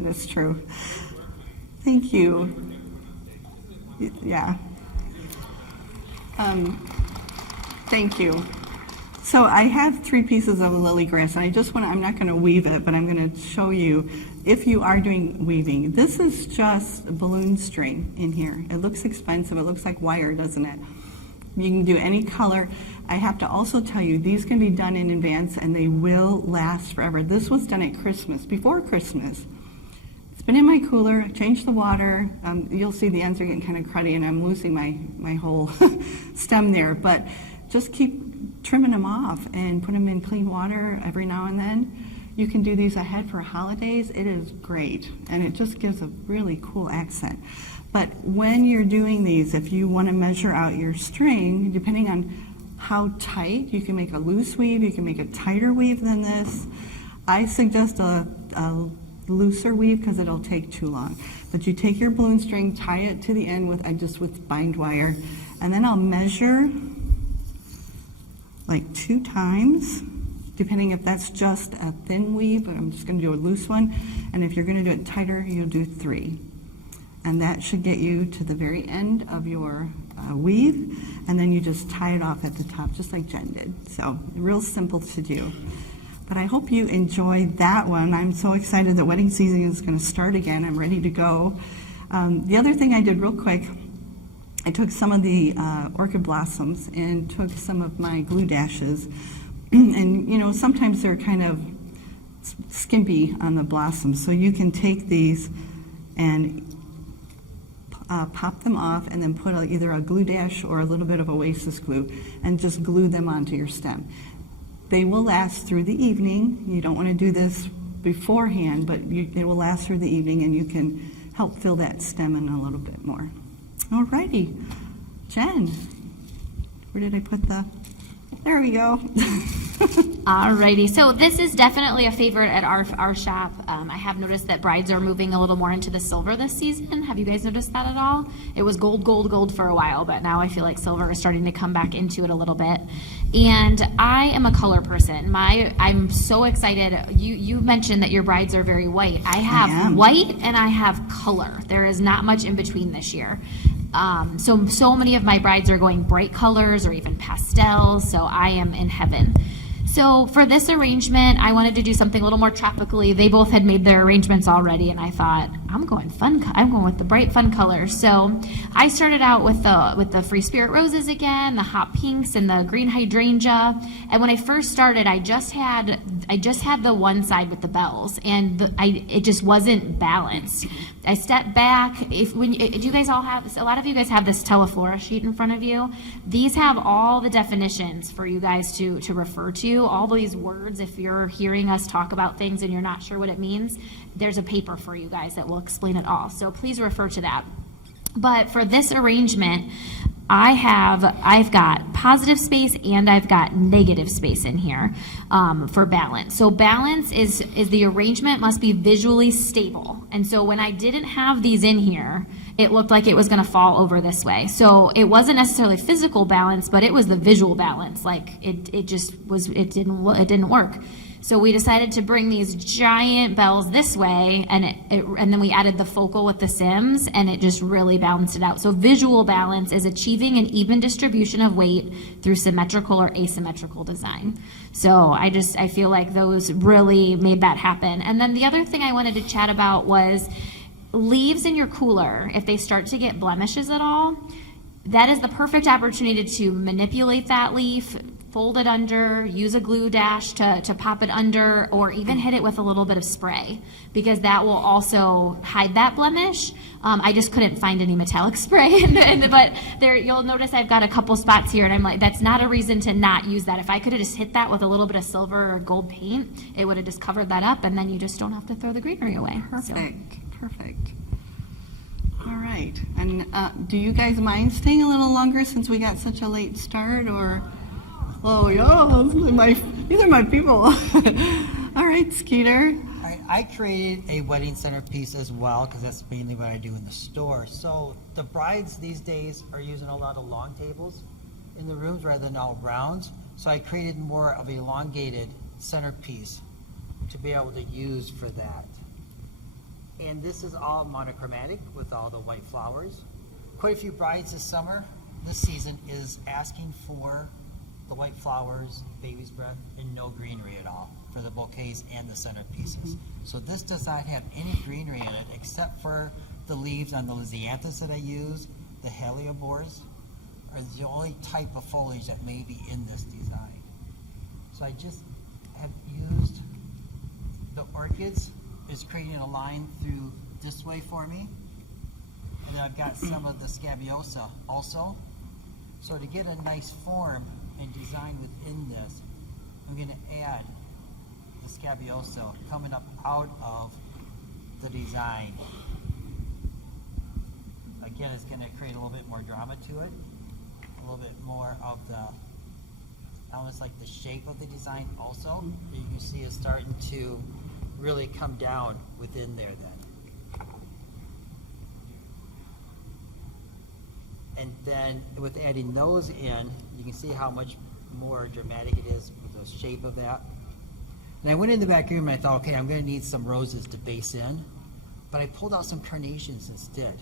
That's true. Thank you. Yeah. Thank you. So I have 3 pieces of lily grass, and I'm not going to weave it, but I'm going to show you if you are doing weaving. This is just balloon string in here. It looks expensive. It looks like wire, doesn't it? You can do any color. I have to also tell you, these can be done in advance, and they will last forever. This was done at Christmas, before Christmas. It's been in my cooler. I changed the water. You'll see the ends are getting kind of cruddy, and I'm losing my whole stem there. But just keep trimming them off and put them in clean water every now and then. You can do these ahead for holidays. It is great, and it just gives a really cool accent. But when you're doing these, if you want to measure out your string, depending on how tight, you can make a loose weave, you can make a tighter weave than this. I suggest a looser weave because it'll take too long. But you take your balloon string, tie it to the end with bind wire, and then I'll measure like 2 times, depending if that's just a thin weave, but I'm just going to do a loose one. And if you're going to do it tighter, you'll do 3. And that should get you to the very end of your weave, and then you just tie it off at the top, just like Jen did. So real simple to do. But I hope you enjoyed that one. I'm so excited that wedding season is going to start again. I'm ready to go. The other thing I did real quick, I took some of the orchid blossoms and took some of my glue dashes. And, you know, sometimes they're kind of skimpy on the blossoms. So you can take these and pop them off and then put either a glue dash or a little bit of Oasis glue and just glue them onto your stem. They will last through the evening. You don't want to do this beforehand, but it will last through the evening, and you can help fill that stem in a little bit more. All righty. Jen, where did I put there we go. Alrighty, so this is definitely a favorite at our shop. I have noticed that brides are moving a little more into the silver this season. Have you guys noticed that at all? It was gold, gold, gold for a while, but now I feel like silver is starting to come back into it a little bit. And I am a color person. I'm so excited. You mentioned that your brides are very white. I have white and I have color. There is not much in between this year. So many of my brides are going bright colors or even pastels, so I am in heaven. So for this arrangement, I wanted to do something a little more tropically. They both had made their arrangements already, and I thought, I'm going with the bright fun colors. So I started out with the Free Spirit roses again, the hot pinks, and the green hydrangea. And when I first started, I just had the one side with the bells, and it just wasn't balanced. I stepped back. Do you guys all have? A lot of you guys have this Teleflora sheet in front of you. These have all the definitions for you guys to refer to. All these words, if you're hearing us talk about things and you're not sure what it means, there's a paper for you guys that will explain it all. So please refer to that. But for this arrangement, I've got positive space and I've got negative space in here for balance. So balance is the arrangement must be visually stable. And so when I didn't have these in here, it looked like it was going to fall over this way. So it wasn't necessarily physical balance, but it was the visual balance. Like it didn't work. So we decided to bring these giant bells this way, and then we added the focal with the Sims, and it just really balanced it out. So visual balance is achieving an even distribution of weight through symmetrical or asymmetrical design. So I feel like those really made that happen. And then the other thing I wanted to chat about was leaves in your cooler. If they start to get blemishes at all, that is the perfect opportunity to manipulate that leaf, fold it under, use a glue dash to pop it under, or even hit it with a little bit of spray, because that will also hide that blemish. I just couldn't find any metallic spray, but there you'll notice I've got a couple spots here, and I'm like, that's not a reason to not use that. If I could have just hit that with a little bit of silver or gold paint, it would have just covered that up, and then you just don't have to throw the greenery away. Perfect. All right. And do you guys mind staying a little longer since we got such a late start, or? Oh, yeah, these are my people. All right, Skeeter. I created a wedding centerpiece as well, because that's mainly what I do in the store. So the brides these days are using a lot of long tables in the rooms rather than all rounds. So I created more of an elongated centerpiece to be able to use for that. And this is all monochromatic with all the white flowers. Quite a few brides this season is asking for the white flowers, baby's breath, and no greenery at all for the bouquets and the centerpieces. So this does not have any greenery in it except for the leaves on the lisianthus that I use. The heliobores are the only type of foliage that may be in this design. So I just have used the orchids is creating a line through this way for me. And then I've got some of the scabiosa also. So to get a nice form and design within this, I'm going to add the scabiosa coming up out of the design. Again, it's going to create a little bit more drama to it, a little bit more of the almost like the shape of the design also. You can see it's starting to really come down within there then. And then with adding those in, you can see how much more dramatic it is with the shape of that. And I went in the back room and I thought, okay, I'm going to need some roses to base in, but I pulled out some carnations instead.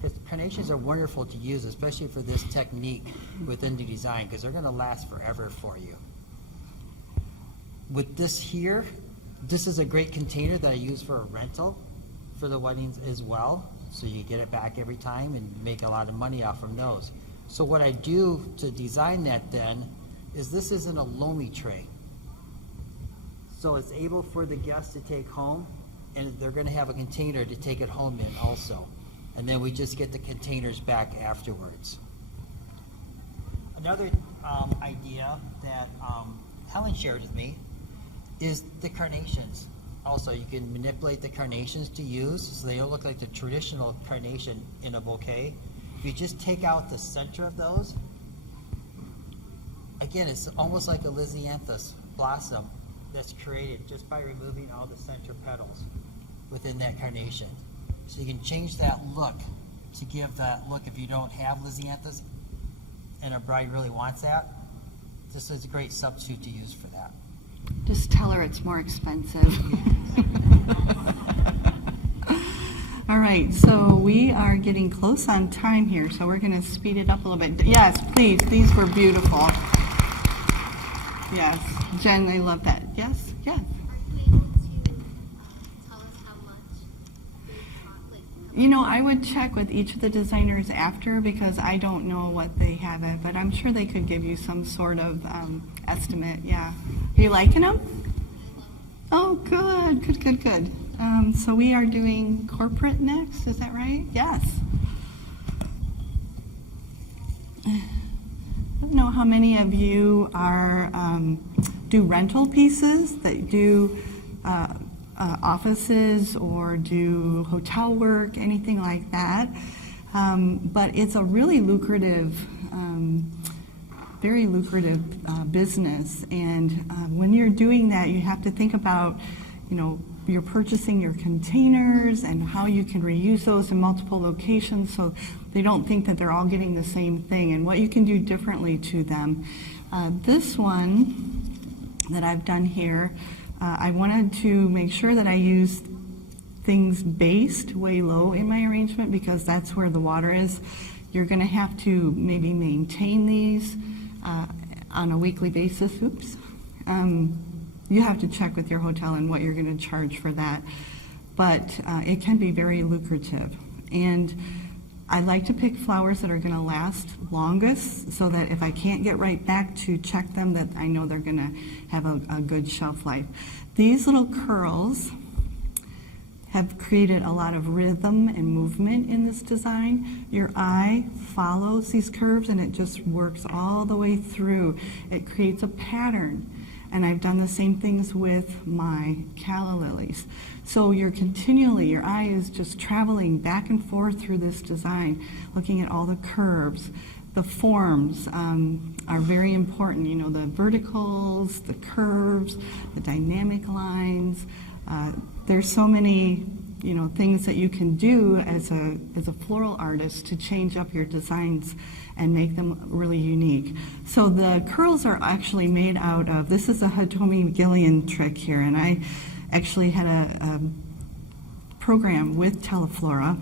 Because carnations are wonderful to use, especially for this technique within the design, because they're going to last forever for you. With this here, this is a great container that I use for a rental for the weddings as well. So you get it back every time and make a lot of money off from those. So what I do to design that then is this is in a loamy tray. So it's able for the guests to take home, and they're going to have a container to take it home in also. And then we just get the containers back afterwards. Another idea that Helen shared with me is the carnations. Also, you can manipulate the carnations to use so they don't look like the traditional carnation in a bouquet. If you just take out the center of those, again, it's almost like a lisianthus blossom that's created just by removing all the center petals within that carnation. So you can change that look to give that look if you don't have lisianthus and a bride really wants that. This is a great substitute to use for that. Just tell her it's more expensive. All right, so we are getting close on time here, so we're going to speed it up a little bit. Yes, please, these were beautiful. Yes, Jen, I love that. Yes, yes. Are you able to tell us how much they cost? You know, I would check with each of the designers after because I don't know what they have it, but I'm sure they could give you some sort of estimate. Yeah. Are you liking them? Oh, good, good, good, good. So we are doing corporate next, is that right? Yes. I don't know how many of you are do rental pieces that do offices or do hotel work, anything like that. But it's a really lucrative, very lucrative business. And when you're doing that, you have to think about, you know, you're purchasing your containers and how you can reuse those in multiple locations so they don't think that they're all getting the same thing and what you can do differently to them. This one that I've done here, I wanted to make sure that I used things based way low in my arrangement because that's where the water is. You're going to have to maybe maintain these on a weekly basis. Oops. You have to check with your hotel and what you're going to charge for that. But it can be very lucrative. And I like to pick flowers that are going to last longest so that if I can't get right back to check them, that I know they're going to have a good shelf life. These little curls have created a lot of rhythm and movement in this design. Your eye follows these curves and it just works all the way through. It creates a pattern. And I've done the same things with my calla lilies. So your eye is just traveling back and forth through this design, looking at all the curves. The forms are very important, you know, the verticals, the curves, the dynamic lines. there's so many, things that you can do as a floral artist to change up your designs and make them really unique. So the curls are actually made out of, this is a Hitomi Gillian trick here, and I actually had a program with Teleflora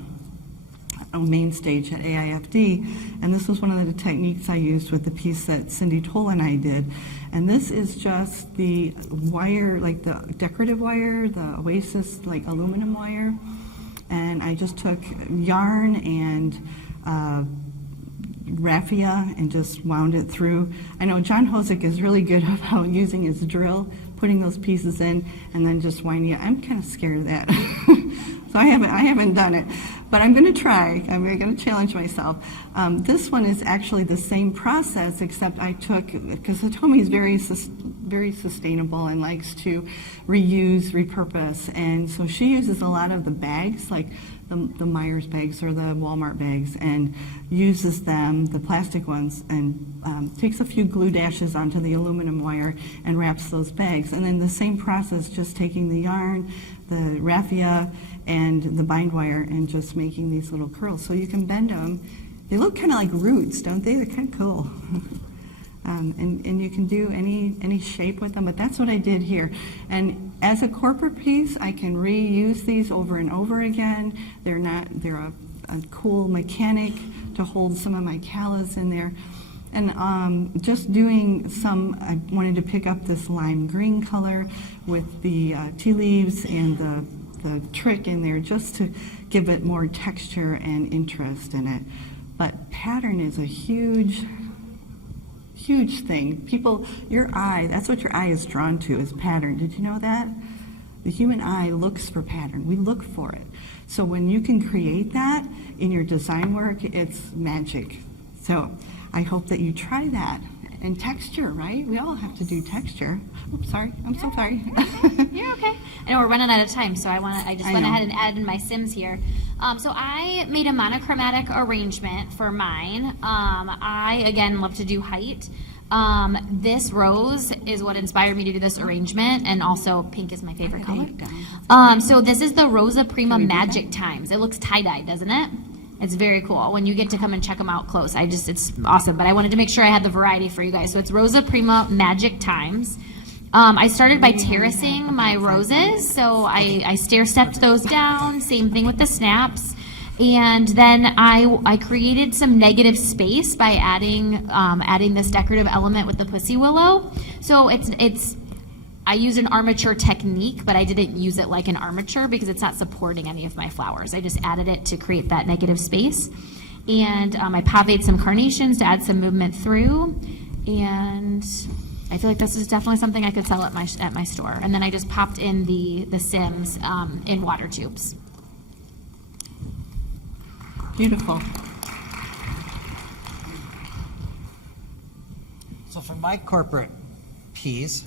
on main stage at AIFD, and this was one of the techniques I used with the piece that Cindy Toll and I did. And this is just the wire, like the decorative wire, the Oasis like aluminum wire, and I just took yarn and raffia and just wound it through. I know John Hosick is really good about using his drill, putting those pieces in, and then just winding it. I'm kind of scared of that. So I haven't done it, but I'm going to try. I'm going to challenge myself. This one is actually the same process, except I took, because Hitomi is very sustainable and likes to reuse, repurpose, and so she uses a lot of the bags, like the Myers bags or the Walmart bags, and uses them, the plastic ones, and takes a few glue dashes onto the aluminum wire and wraps those bags. And then the same process, just taking the yarn, the raffia, and the bind wire, and just making these little curls. So you can bend them. They look kind of like roots, don't they? They're kind of cool. And you can do any shape with them, but that's what I did here. And as a corporate piece, I can reuse these over and over again. They're a cool mechanic to hold some of my callas in there. And just doing some, I wanted to pick up this lime green color with the tea leaves and the trick in there, just to give it more texture and interest in it. But pattern is a huge thing. People, your eye, that's what your eye is drawn to, is pattern. Did you know that? The human eye looks for pattern. We look for it. So when you can create that in your design work, it's magic. So I hope that you try that. And texture, right? We all have to do texture. Oops, sorry. I'm so sorry. You're okay. I know we're running out of time, so I just went know. ahead and added in my Sims here. So I made a monochromatic arrangement for mine. I, again, love to do height. This rose is what inspired me to do this arrangement, and also pink is my favorite color. So this is the Rosa Prima Magic Times. It looks tie-dye, doesn't it? It's very cool when you get to come and check them out close. It's awesome, but I wanted to make sure I had the variety for you guys. So it's Rosa Prima Magic Times. I started by terracing my roses, so I stair-stepped those down, same thing with the snaps. And then I created some negative space by adding this decorative element with the pussy willow. So I used an armature technique, but I didn't use it like an armature because it's not supporting any of my flowers. I just added it to create that negative space. And I pavéed some carnations to add some movement through. And I feel like this is definitely something I could sell at my store. And then I just popped in the Sims in water tubes. Beautiful. So for my corporate piece,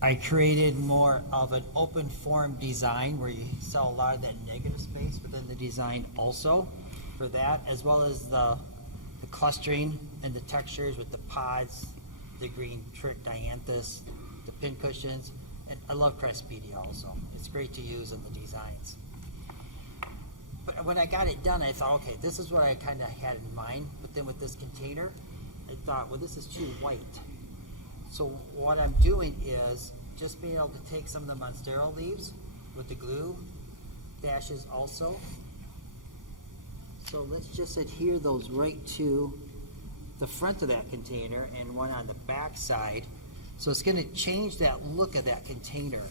I created more of an open form design where you sell a lot of that negative space within the design also for that, as well as the clustering and the textures with the pods, the green trick dianthus, the pin cushions, and I love Crespedi also. It's great to use in the designs. But when I got it done, I thought, okay, this is what I kind of had in mind, but then with this container, I thought, well, this is too white. So what I'm doing is just being able to take some of the Monstera leaves with the glue dashes also. So let's just adhere those right to the front of that container and one on the back side. So it's going to change that look of that container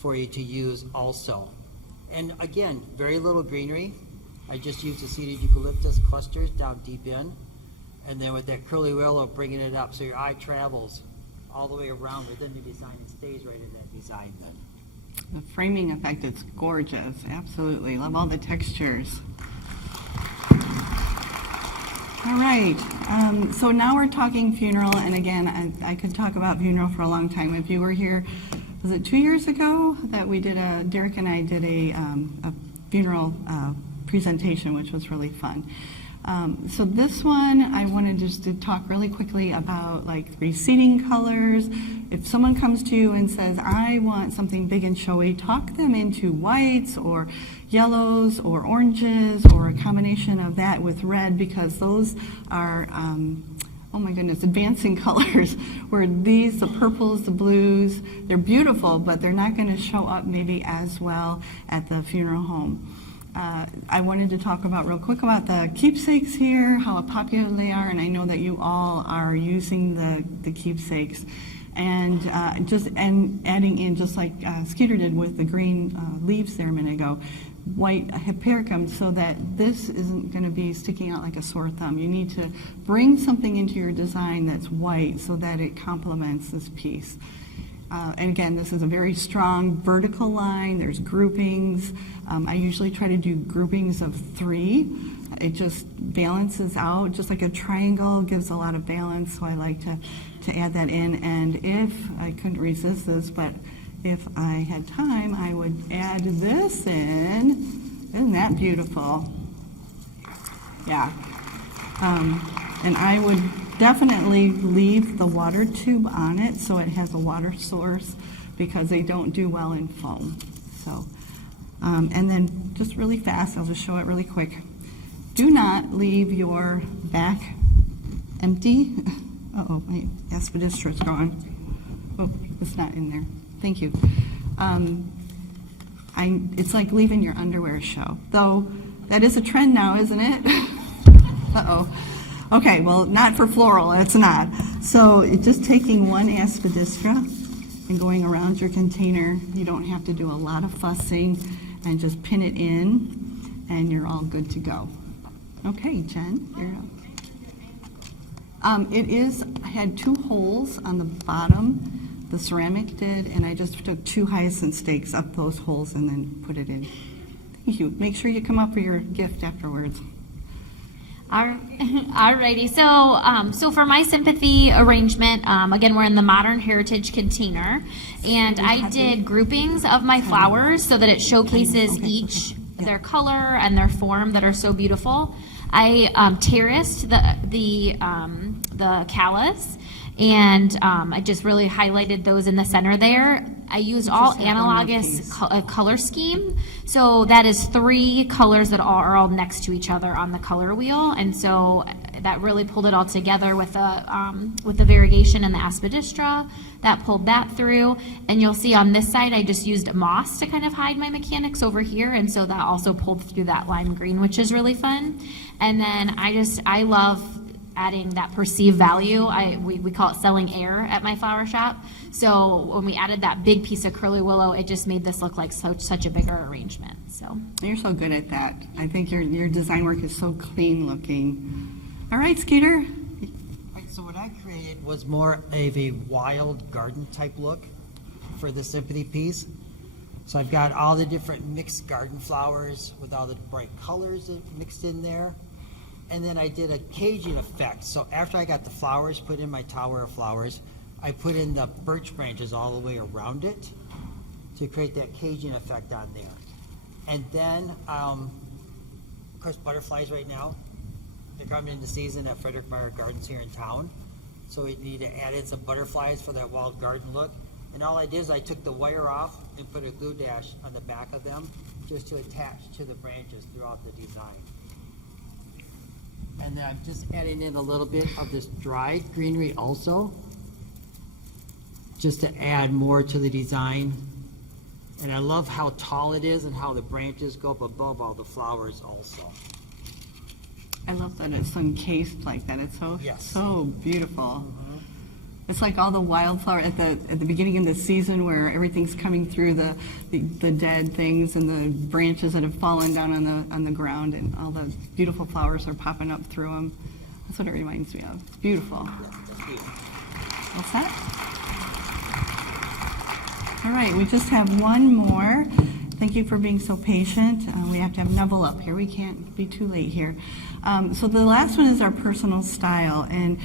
for you to use also. And again, very little greenery. I just used the seeded eucalyptus clusters down deep in. And then with that curly willow, bringing it up so your eye travels all the way around within the design and stays right in that design then. The framing effect is gorgeous. Absolutely. Love all the textures. All right. So now we're talking funeral. And again, I could talk about funeral for a long time. If you were here, was it 2 years ago that we did Derek and I did a funeral presentation, which was really fun. So this one, I wanted just to talk really quickly about like receding colors. If someone comes to you and says, I want something big and showy, talk them into whites or yellows or oranges or a combination of that with red, because those are, oh my goodness, advancing colors, where these, the purples, the blues, they're beautiful, but they're not going to show up maybe as well at the funeral home. I wanted to talk about real quick about the keepsakes here, how popular they are, and I know that you all are using the keepsakes. And adding in, just like Skeeter did with the green leaves there a minute ago, white hypericum, so that this isn't going to be sticking out like a sore thumb. You need to bring something into your design that's white so that it complements this piece. And again, this is a very strong vertical line. There's groupings. I usually try to do groupings of 3. It just balances out, just like a triangle gives a lot of balance, so I like to add that in. And if I couldn't resist this, but if I had time, I would add this in. Isn't that beautiful? Yeah. And I would definitely leave the water tube on it so it has a water source, because they don't do well in foam. So, and then just really fast, I'll just show it really quick. Do not leave your back empty. Uh-oh, my aspidistra is gone. Oh, it's not in there. Thank you. It's like leaving your underwear show, though that is a trend now, isn't it? Uh-oh. Okay, well, not for floral, it's not. So just taking one aspidistra and going around your container, you don't have to do a lot of fussing, and just pin it in, and you're all good to go. Okay, Jen, you're up. I had 2 holes on the bottom, the ceramic did, and I just took 2 hyacinth stakes up those holes and then put it in. Thank you. Make sure you come up for your gift afterwards. Alrighty, so for my sympathy arrangement, again, we're in the modern heritage container, and I did groupings of my flowers so that it showcases each their color and their form that are so beautiful. I terraced the callus, and I just really highlighted those in the center there. I used all analogous color scheme, so that is 3 colors that are all next to each other on the color wheel, and so that really pulled it all together with the variegation in the aspidistra. That pulled that through, and you'll see on this side I just used moss to kind of hide my mechanics over here, and so that also pulled through that lime green, which is really fun. And then I love adding that perceived value. We call it selling air at my flower shop. So when we added that big piece of curly willow, it just made this look like such a bigger arrangement. So you're so good at that. I think your design work is so clean looking. All right, Skeeter. Right, so what I created was more of a wild garden type look for the sympathy piece. So I've got all the different mixed garden flowers with all the bright colors mixed in there. And then I did a caging effect. So after I got the flowers put in my tower of flowers, I put in the birch branches all the way around it to create that caging effect on there. And then, of course, butterflies right now, they're coming into season at Frederick Meyer Gardens here in town. So we need to add in some butterflies for that wild garden look. And all I did is I took the wire off and put a glue dash on the back of them just to attach to the branches throughout the design. And then I'm just adding in a little bit of this dried greenery also, just to add more to the design. And I love how tall it is and how the branches go up above all the flowers also. I love that it's encased like that. It's so Yes. so beautiful. It's like all the wildflower at the beginning of the season, where everything's coming through the dead things and the branches that have fallen down on the ground, and all the beautiful flowers are popping up through them. That's what it reminds me of. It's beautiful. Yeah, that's beautiful. All set? All right, we just have one more. Thank you for being so patient. We have to have Neville up here. We can't be too late here. So the last one is our personal style. And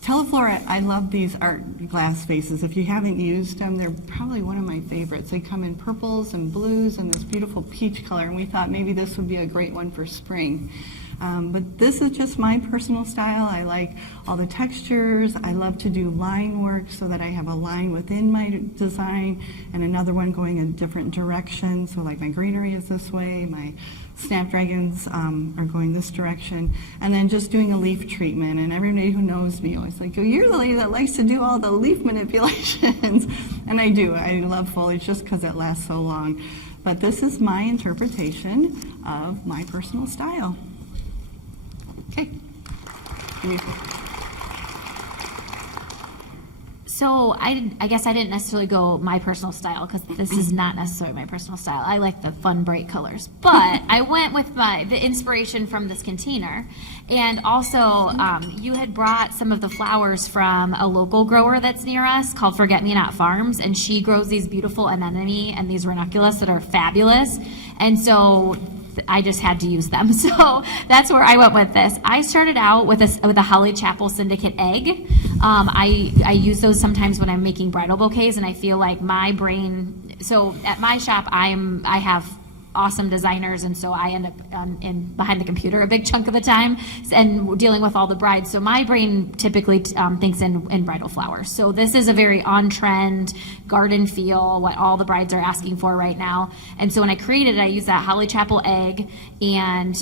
Teleflora, I love these art glass vases. If you haven't used them, they're probably one of my favorites. They come in purples and blues and this beautiful peach color, and we thought maybe this would be a great one for spring. But this is just my personal style. I like all the textures. I love to do line work so that I have a line within my design and another one going a different direction. So like my greenery is this way, my snapdragons are going this direction, and then just doing a leaf treatment. And everybody who knows me always like, oh, you're the lady that likes to do all the leaf manipulations. And I do. I love foliage just because it lasts so long. But this is my interpretation of my personal style. Okay. So I guess I didn't necessarily go my personal style because this is not necessarily my personal style. I like the fun, bright colors. But I went with the inspiration from this container. And also, you had brought some of the flowers from a local grower that's near us called Forget-Me-Not Farms. And she grows these beautiful anemone and these ranunculus that are fabulous. And so I just had to use them. So that's where I went with this. I started out with a Holly Chapel Syndicate egg. I use those sometimes when I'm making bridal bouquets, and I feel like my brain, so at my shop, I have awesome designers, and so I end up behind the computer a big chunk of the time and dealing with all the brides. So my brain typically thinks in bridal flowers. So this is a very on-trend garden feel, what all the brides are asking for right now. And so when I created it, I used that Holly Chapel egg and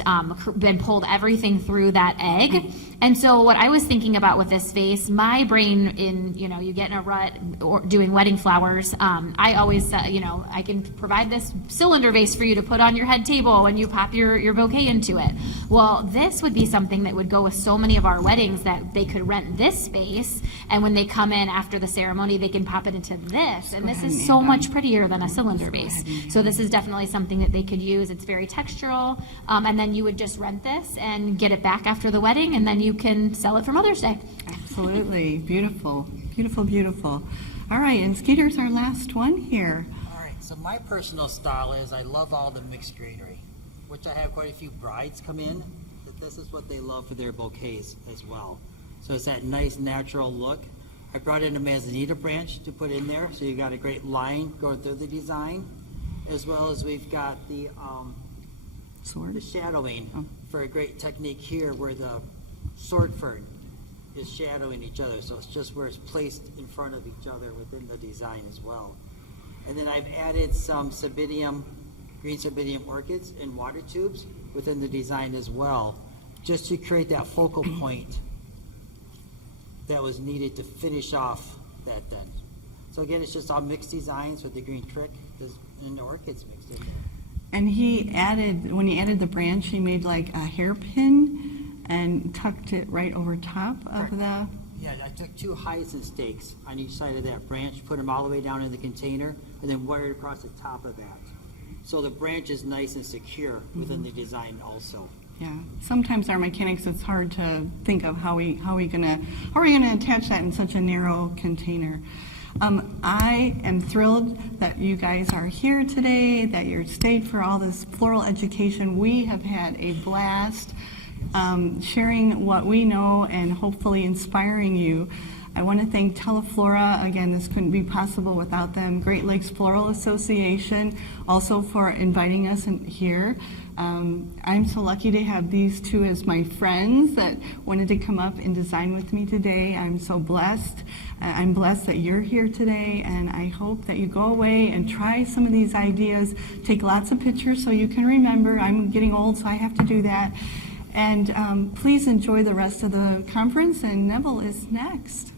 then pulled everything through that egg. And so what I was thinking about with this vase, my brain you get in a rut or doing wedding flowers, I always, I can provide this cylinder vase for you to put on your head table when you pop your bouquet into it. Well, this would be something that would go with so many of our weddings that they could rent this space, and when they come in after the ceremony, they can pop it into this. And this is so much prettier than a cylinder vase. So this is definitely something that they could use. It's very textural, and then you would just rent this and get it back after the wedding, and then you can sell it for Mother's Day. Absolutely. Beautiful. Beautiful, beautiful. All right, and Skeeter's our last one here. All right, so my personal style is I love all the mixed greenery, which I have quite a few brides come in, that this is what they love for their bouquets as well. So it's that nice natural look. I brought in a manzanita branch to put in there, so you got a great line going through the design, as well as we've got the shadowing for a great technique here where the sword fern is shadowing each other, so it's just where it's placed in front of each other within the design as well. And then I've added some green cymbidium orchids in water tubes within the design as well, just to create that focal point that was needed to finish off that then. So again, it's just all mixed designs with the green trick and the orchids mixed in there. And when he added the branch, he made like a hairpin and tucked it right over top of the... Yeah, I took 2 hyacinth stakes on each side of that branch, put them all the way down in the container, and then wired across the top of that. So the branch is nice and secure within the design also. Yeah, sometimes our mechanics, it's hard to think of how are we gonna attach that in such a narrow container. I am thrilled that you guys are here today, that you're stayed for all this floral education. We have had a blast sharing what we know and hopefully inspiring you. I want to thank Teleflora. Again, this couldn't be possible without them. Great Lakes Floral Association also for inviting us in here. I'm so lucky to have these two as my friends that wanted to come up and design with me today. I'm so blessed. I'm blessed that you're here today, and I hope that you go away and try some of these ideas. Take lots of pictures so you can remember. I'm getting old, so I have to do that. And please enjoy the rest of the conference, and Neville is next.